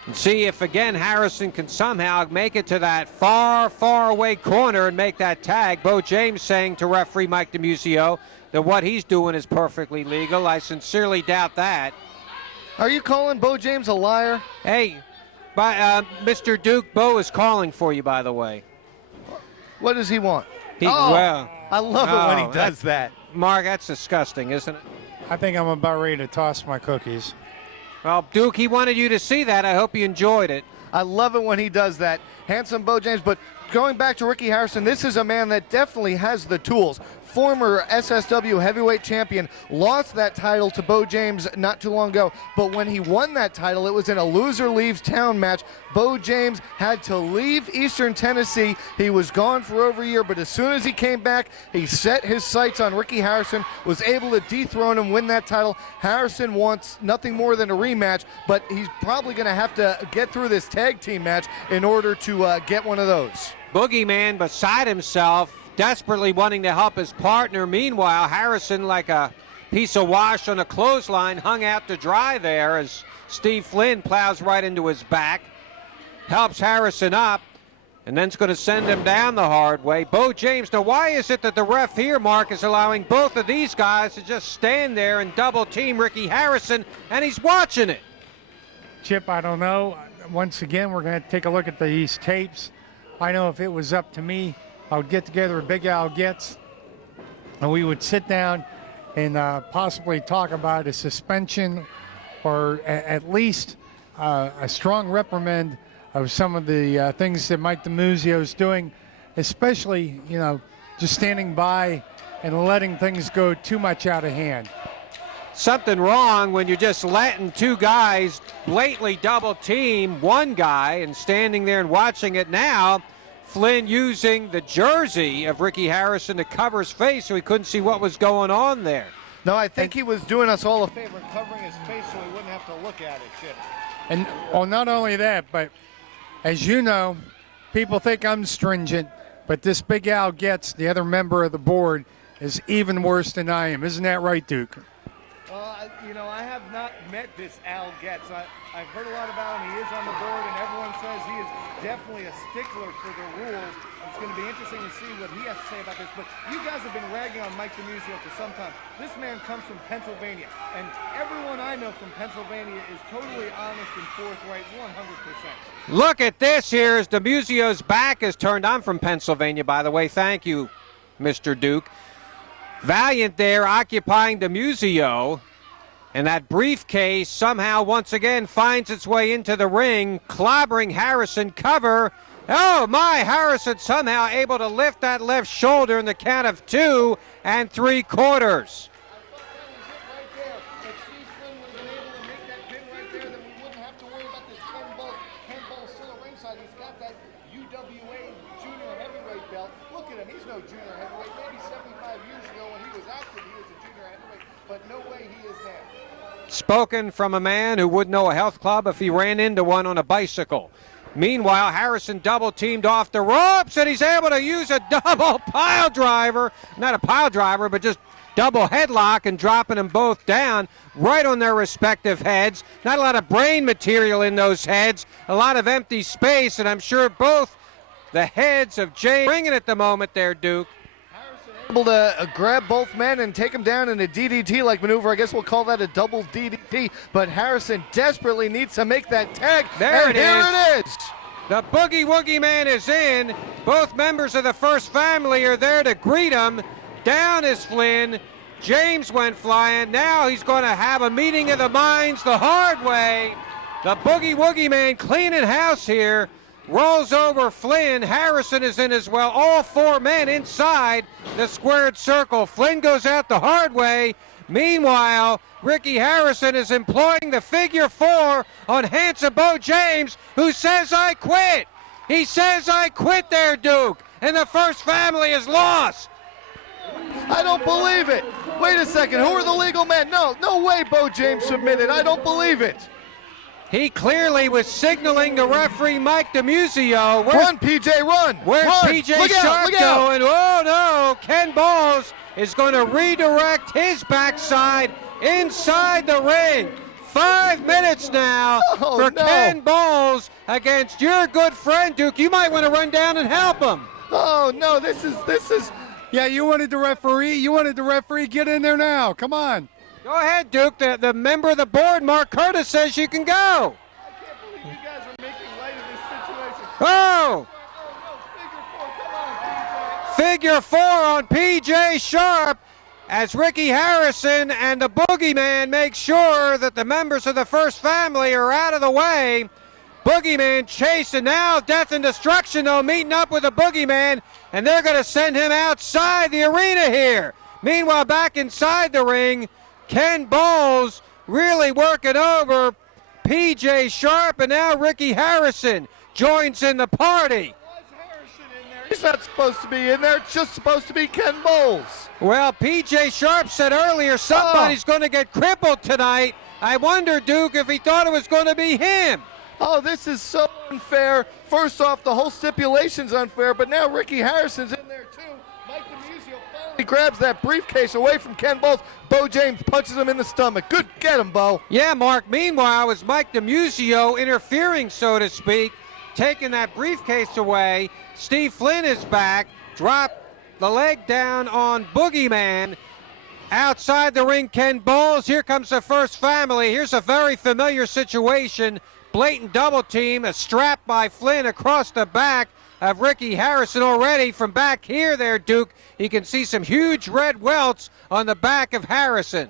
And see if, again, Harrison can somehow make it to that far away corner and make that tag. Beau James saying to referee Mike DiMuzio that what he's doing is perfectly legal. I sincerely doubt that. Are you calling Beau James a liar? Hey, Mr. Duke, Beau is calling for you, by the way. What does he want? Well, I love it when he does that. Mark, that's disgusting, isn't it? I think I'm about ready to toss my cookies. Well, Duke, he wanted you to see that. I hope you enjoyed it. I love it when he does that. Handsome Beau James, but going back to Ricky Harrison, this is a man that definitely has the tools. Former SSW heavyweight champion, lost that title to Beau James not too long ago, but when he won that title, it was in a loser leaves town match. Beau James had to leave Eastern Tennessee. He was gone for over a year, but as soon as he came back, he set his sights on Ricky Harrison, was able to dethrone him, win that title. Harrison wants nothing more than a rematch, but he's probably going to have to get through this tag team match in order to get one of those. Boogeyman beside himself, desperately wanting to help his partner. Meanwhile, Harrison, like a piece of wash on a clothesline, hung out to dry there as Steve Flynn plows right into his back, helps Harrison up, and then's going to send him down the hard way. Beau James, now why is it that the ref here, Mark, is allowing both of these guys to just stand there and double team Ricky Harrison, and he's watching it? Chip, I don't know. Once again, we're going to take a look at these tapes. I know if it was up to me, I would get together with Big Al Getz, and we would sit down and possibly talk about a suspension or at least a strong reprimand of some of the things that Mike DiMuzio is doing, especially, just standing by and letting things go too much out of hand. Something wrong when you're just letting two guys blatantly double team one guy and standing there and watching it. Now Flynn using the jersey of Ricky Harrison to cover his face so he couldn't see what was going on there. No, I think he was doing us all a favor, covering his face so he wouldn't have to look at it, Chip. And well, not only that, but as you know, people think I'm stringent, but this Big Al Getz, the other member of the board, is even worse than I am. Isn't that right, Duke? I have not met this Al Getz. I've heard a lot about him. He is on the board, and everyone says he is definitely a stickler for the rules. It's going to be interesting to see what he has to say about this. But you guys have been ragging on Mike DiMuzio for some time. This man comes from Pennsylvania, and everyone I know from Pennsylvania is totally honest and forthright, 100%. Look at this here as DiMuzio's back is turned. I'm from Pennsylvania, by the way. Thank you, Mr. Duke. Valiant there occupying DiMuzio. And that briefcase somehow once again finds its way into the ring, clobbering Harrison. Cover. Oh my, Harrison somehow able to lift that left shoulder in the count of 2 3/4. Spoken from a man who wouldn't know a health club if he ran into one on a bicycle. Meanwhile, Harrison double teamed off the ropes, and he's able to use a double pile driver. Not a pile driver, but just double headlock and dropping them both down right on their respective heads. Not a lot of brain material in those heads, a lot of empty space, and I'm sure both the heads of James ringing at the moment there, Duke. Able to grab both men and take them down in a DDT-like maneuver. I guess we'll call that a double DDT, but Harrison desperately needs to make that tag. There and it here is. It is. The Boogie Woogie Man is in. Both members of the first family are there to greet him. Down is Flynn. James went flying. Now he's going to have a meeting of the minds the hard way. The Boogie Woogie Man cleaning house here. Rolls over Flynn. Harrison is in as well. All 4 men inside the squared circle. Flynn goes out the hard way. Meanwhile, Ricky Harrison is employing the figure 4 on handsome Beau James, who says, "I quit." He says, "I quit" there, Duke. And the first family is lost. I don't believe it. Wait a second. Who are the legal men? No way Beau James submitted. I don't believe it. He clearly was signaling to referee Mike DiMuzio. Run, PJ, run! Where's run. PJ Look Sharp out, look out. going? Oh, no. Ken Bowles is going to redirect his backside inside the ring. 5 minutes now for Ken Bowles against your good friend, Duke. You might want to run down and help him. Oh, no, this is... Yeah, you wanted the referee. Get in there now. Come on. Go ahead, Duke. The member of the board, Mark Curtis, says you can go. I can't believe you guys are making light of this situation. Oh! Figure 4, come on, PJ. Figure 4 on PJ Sharp as Ricky Harrison and the Boogeyman make sure that the members of the first family are out of the way. Boogeyman chasing now. Death and Destruction, though, meeting up with the Boogeyman, and they're going to send him outside the arena here. Meanwhile, back inside the ring, Ken Bowles really working over PJ Sharp, and now Ricky Harrison joins in the party. He's not supposed to be in there. It's just supposed to be Ken Bowles. Well, PJ Sharp said earlier somebody's going to get crippled tonight. I wonder, Duke, if he thought it was going to be him. Oh, this is so unfair. First off, the whole stipulation's unfair, but now Ricky Harrison's in there too. Mike DiMuzio finally grabs that briefcase away from Ken Bowles. Beau James punches him in the stomach. Good, get him, Beau. Yeah, Mark. Meanwhile, was Mike DiMuzio interfering, so to speak, taking that briefcase away. Steve Flynn is back. Dropped the leg down on Boogeyman. Outside the ring, Ken Bowles. Here comes the first family. Here's a very familiar situation. Blatant double team, a strap by Flynn across the back. of Ricky Harrison already from back here there, Duke. You can see some huge red welts on the back of Harrison.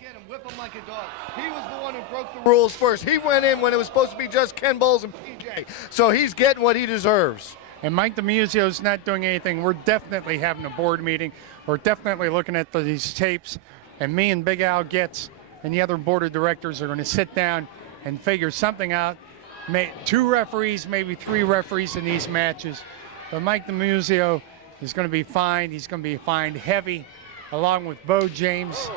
Get him, whip him like a dog. He was the one who broke the rules first. He went in when it was supposed to be just Ken Bowles and PJ. So he's getting what he deserves. And Mike DiMuzio's not doing anything. We're definitely having a board meeting. We're definitely looking at these tapes. And me and Big Al Getz and the other board of directors are going to sit down and figure something out. 2 referees, maybe 3 referees in these matches. But Mike DiMuzio is going to be fined. He's going to be fined heavy, along with Beau James,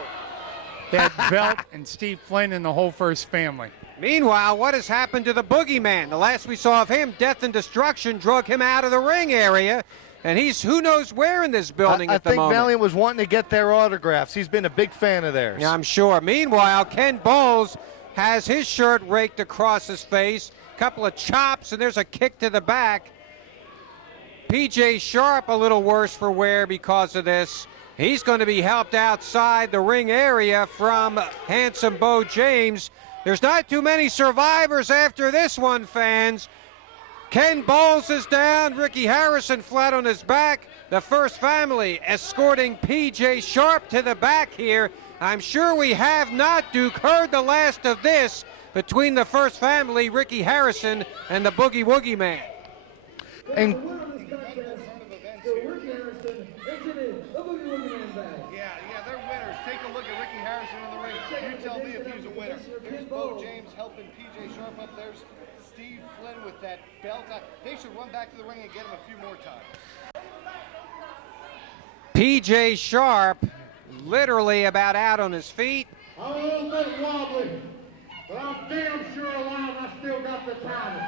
Ed Belt, and Steve Flynn and the whole first family. Meanwhile, what has happened to the boogeyman? The last we saw of him, death and destruction drug him out of the ring area. And he's who knows where in this building at the moment. I think Valiant was wanting to get their autographs. He's been a big fan of theirs. Yeah, I'm sure. Meanwhile, Ken Bowles has his shirt raked across his face. Couple of chops, and there's a kick to the back. PJ Sharp a little worse for wear because of this. He's going to be helped outside the ring area from handsome Beau James. There's not too many survivors after this one, fans. Ken Bowles is down, Ricky Harrison flat on his back. The first family escorting PJ Sharp to the back here. I'm sure we have not, Duke, heard the last of this between the first family, Ricky Harrison, and the Boogie Woogie Man. And yeah, they're winners. Take a look at Ricky Harrison in the ring. You tell me if he's a winner. Here's Beau James helping PJ Sharp up. There's Steve Flynn with that belt. They should run back to the ring and get him a few more times. PJ Sharp literally about out on his feet. I'm a little bit wobbly, but I'm damn sure alive. I still got the title.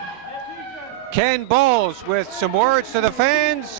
Ken Bowles with some words to the fans.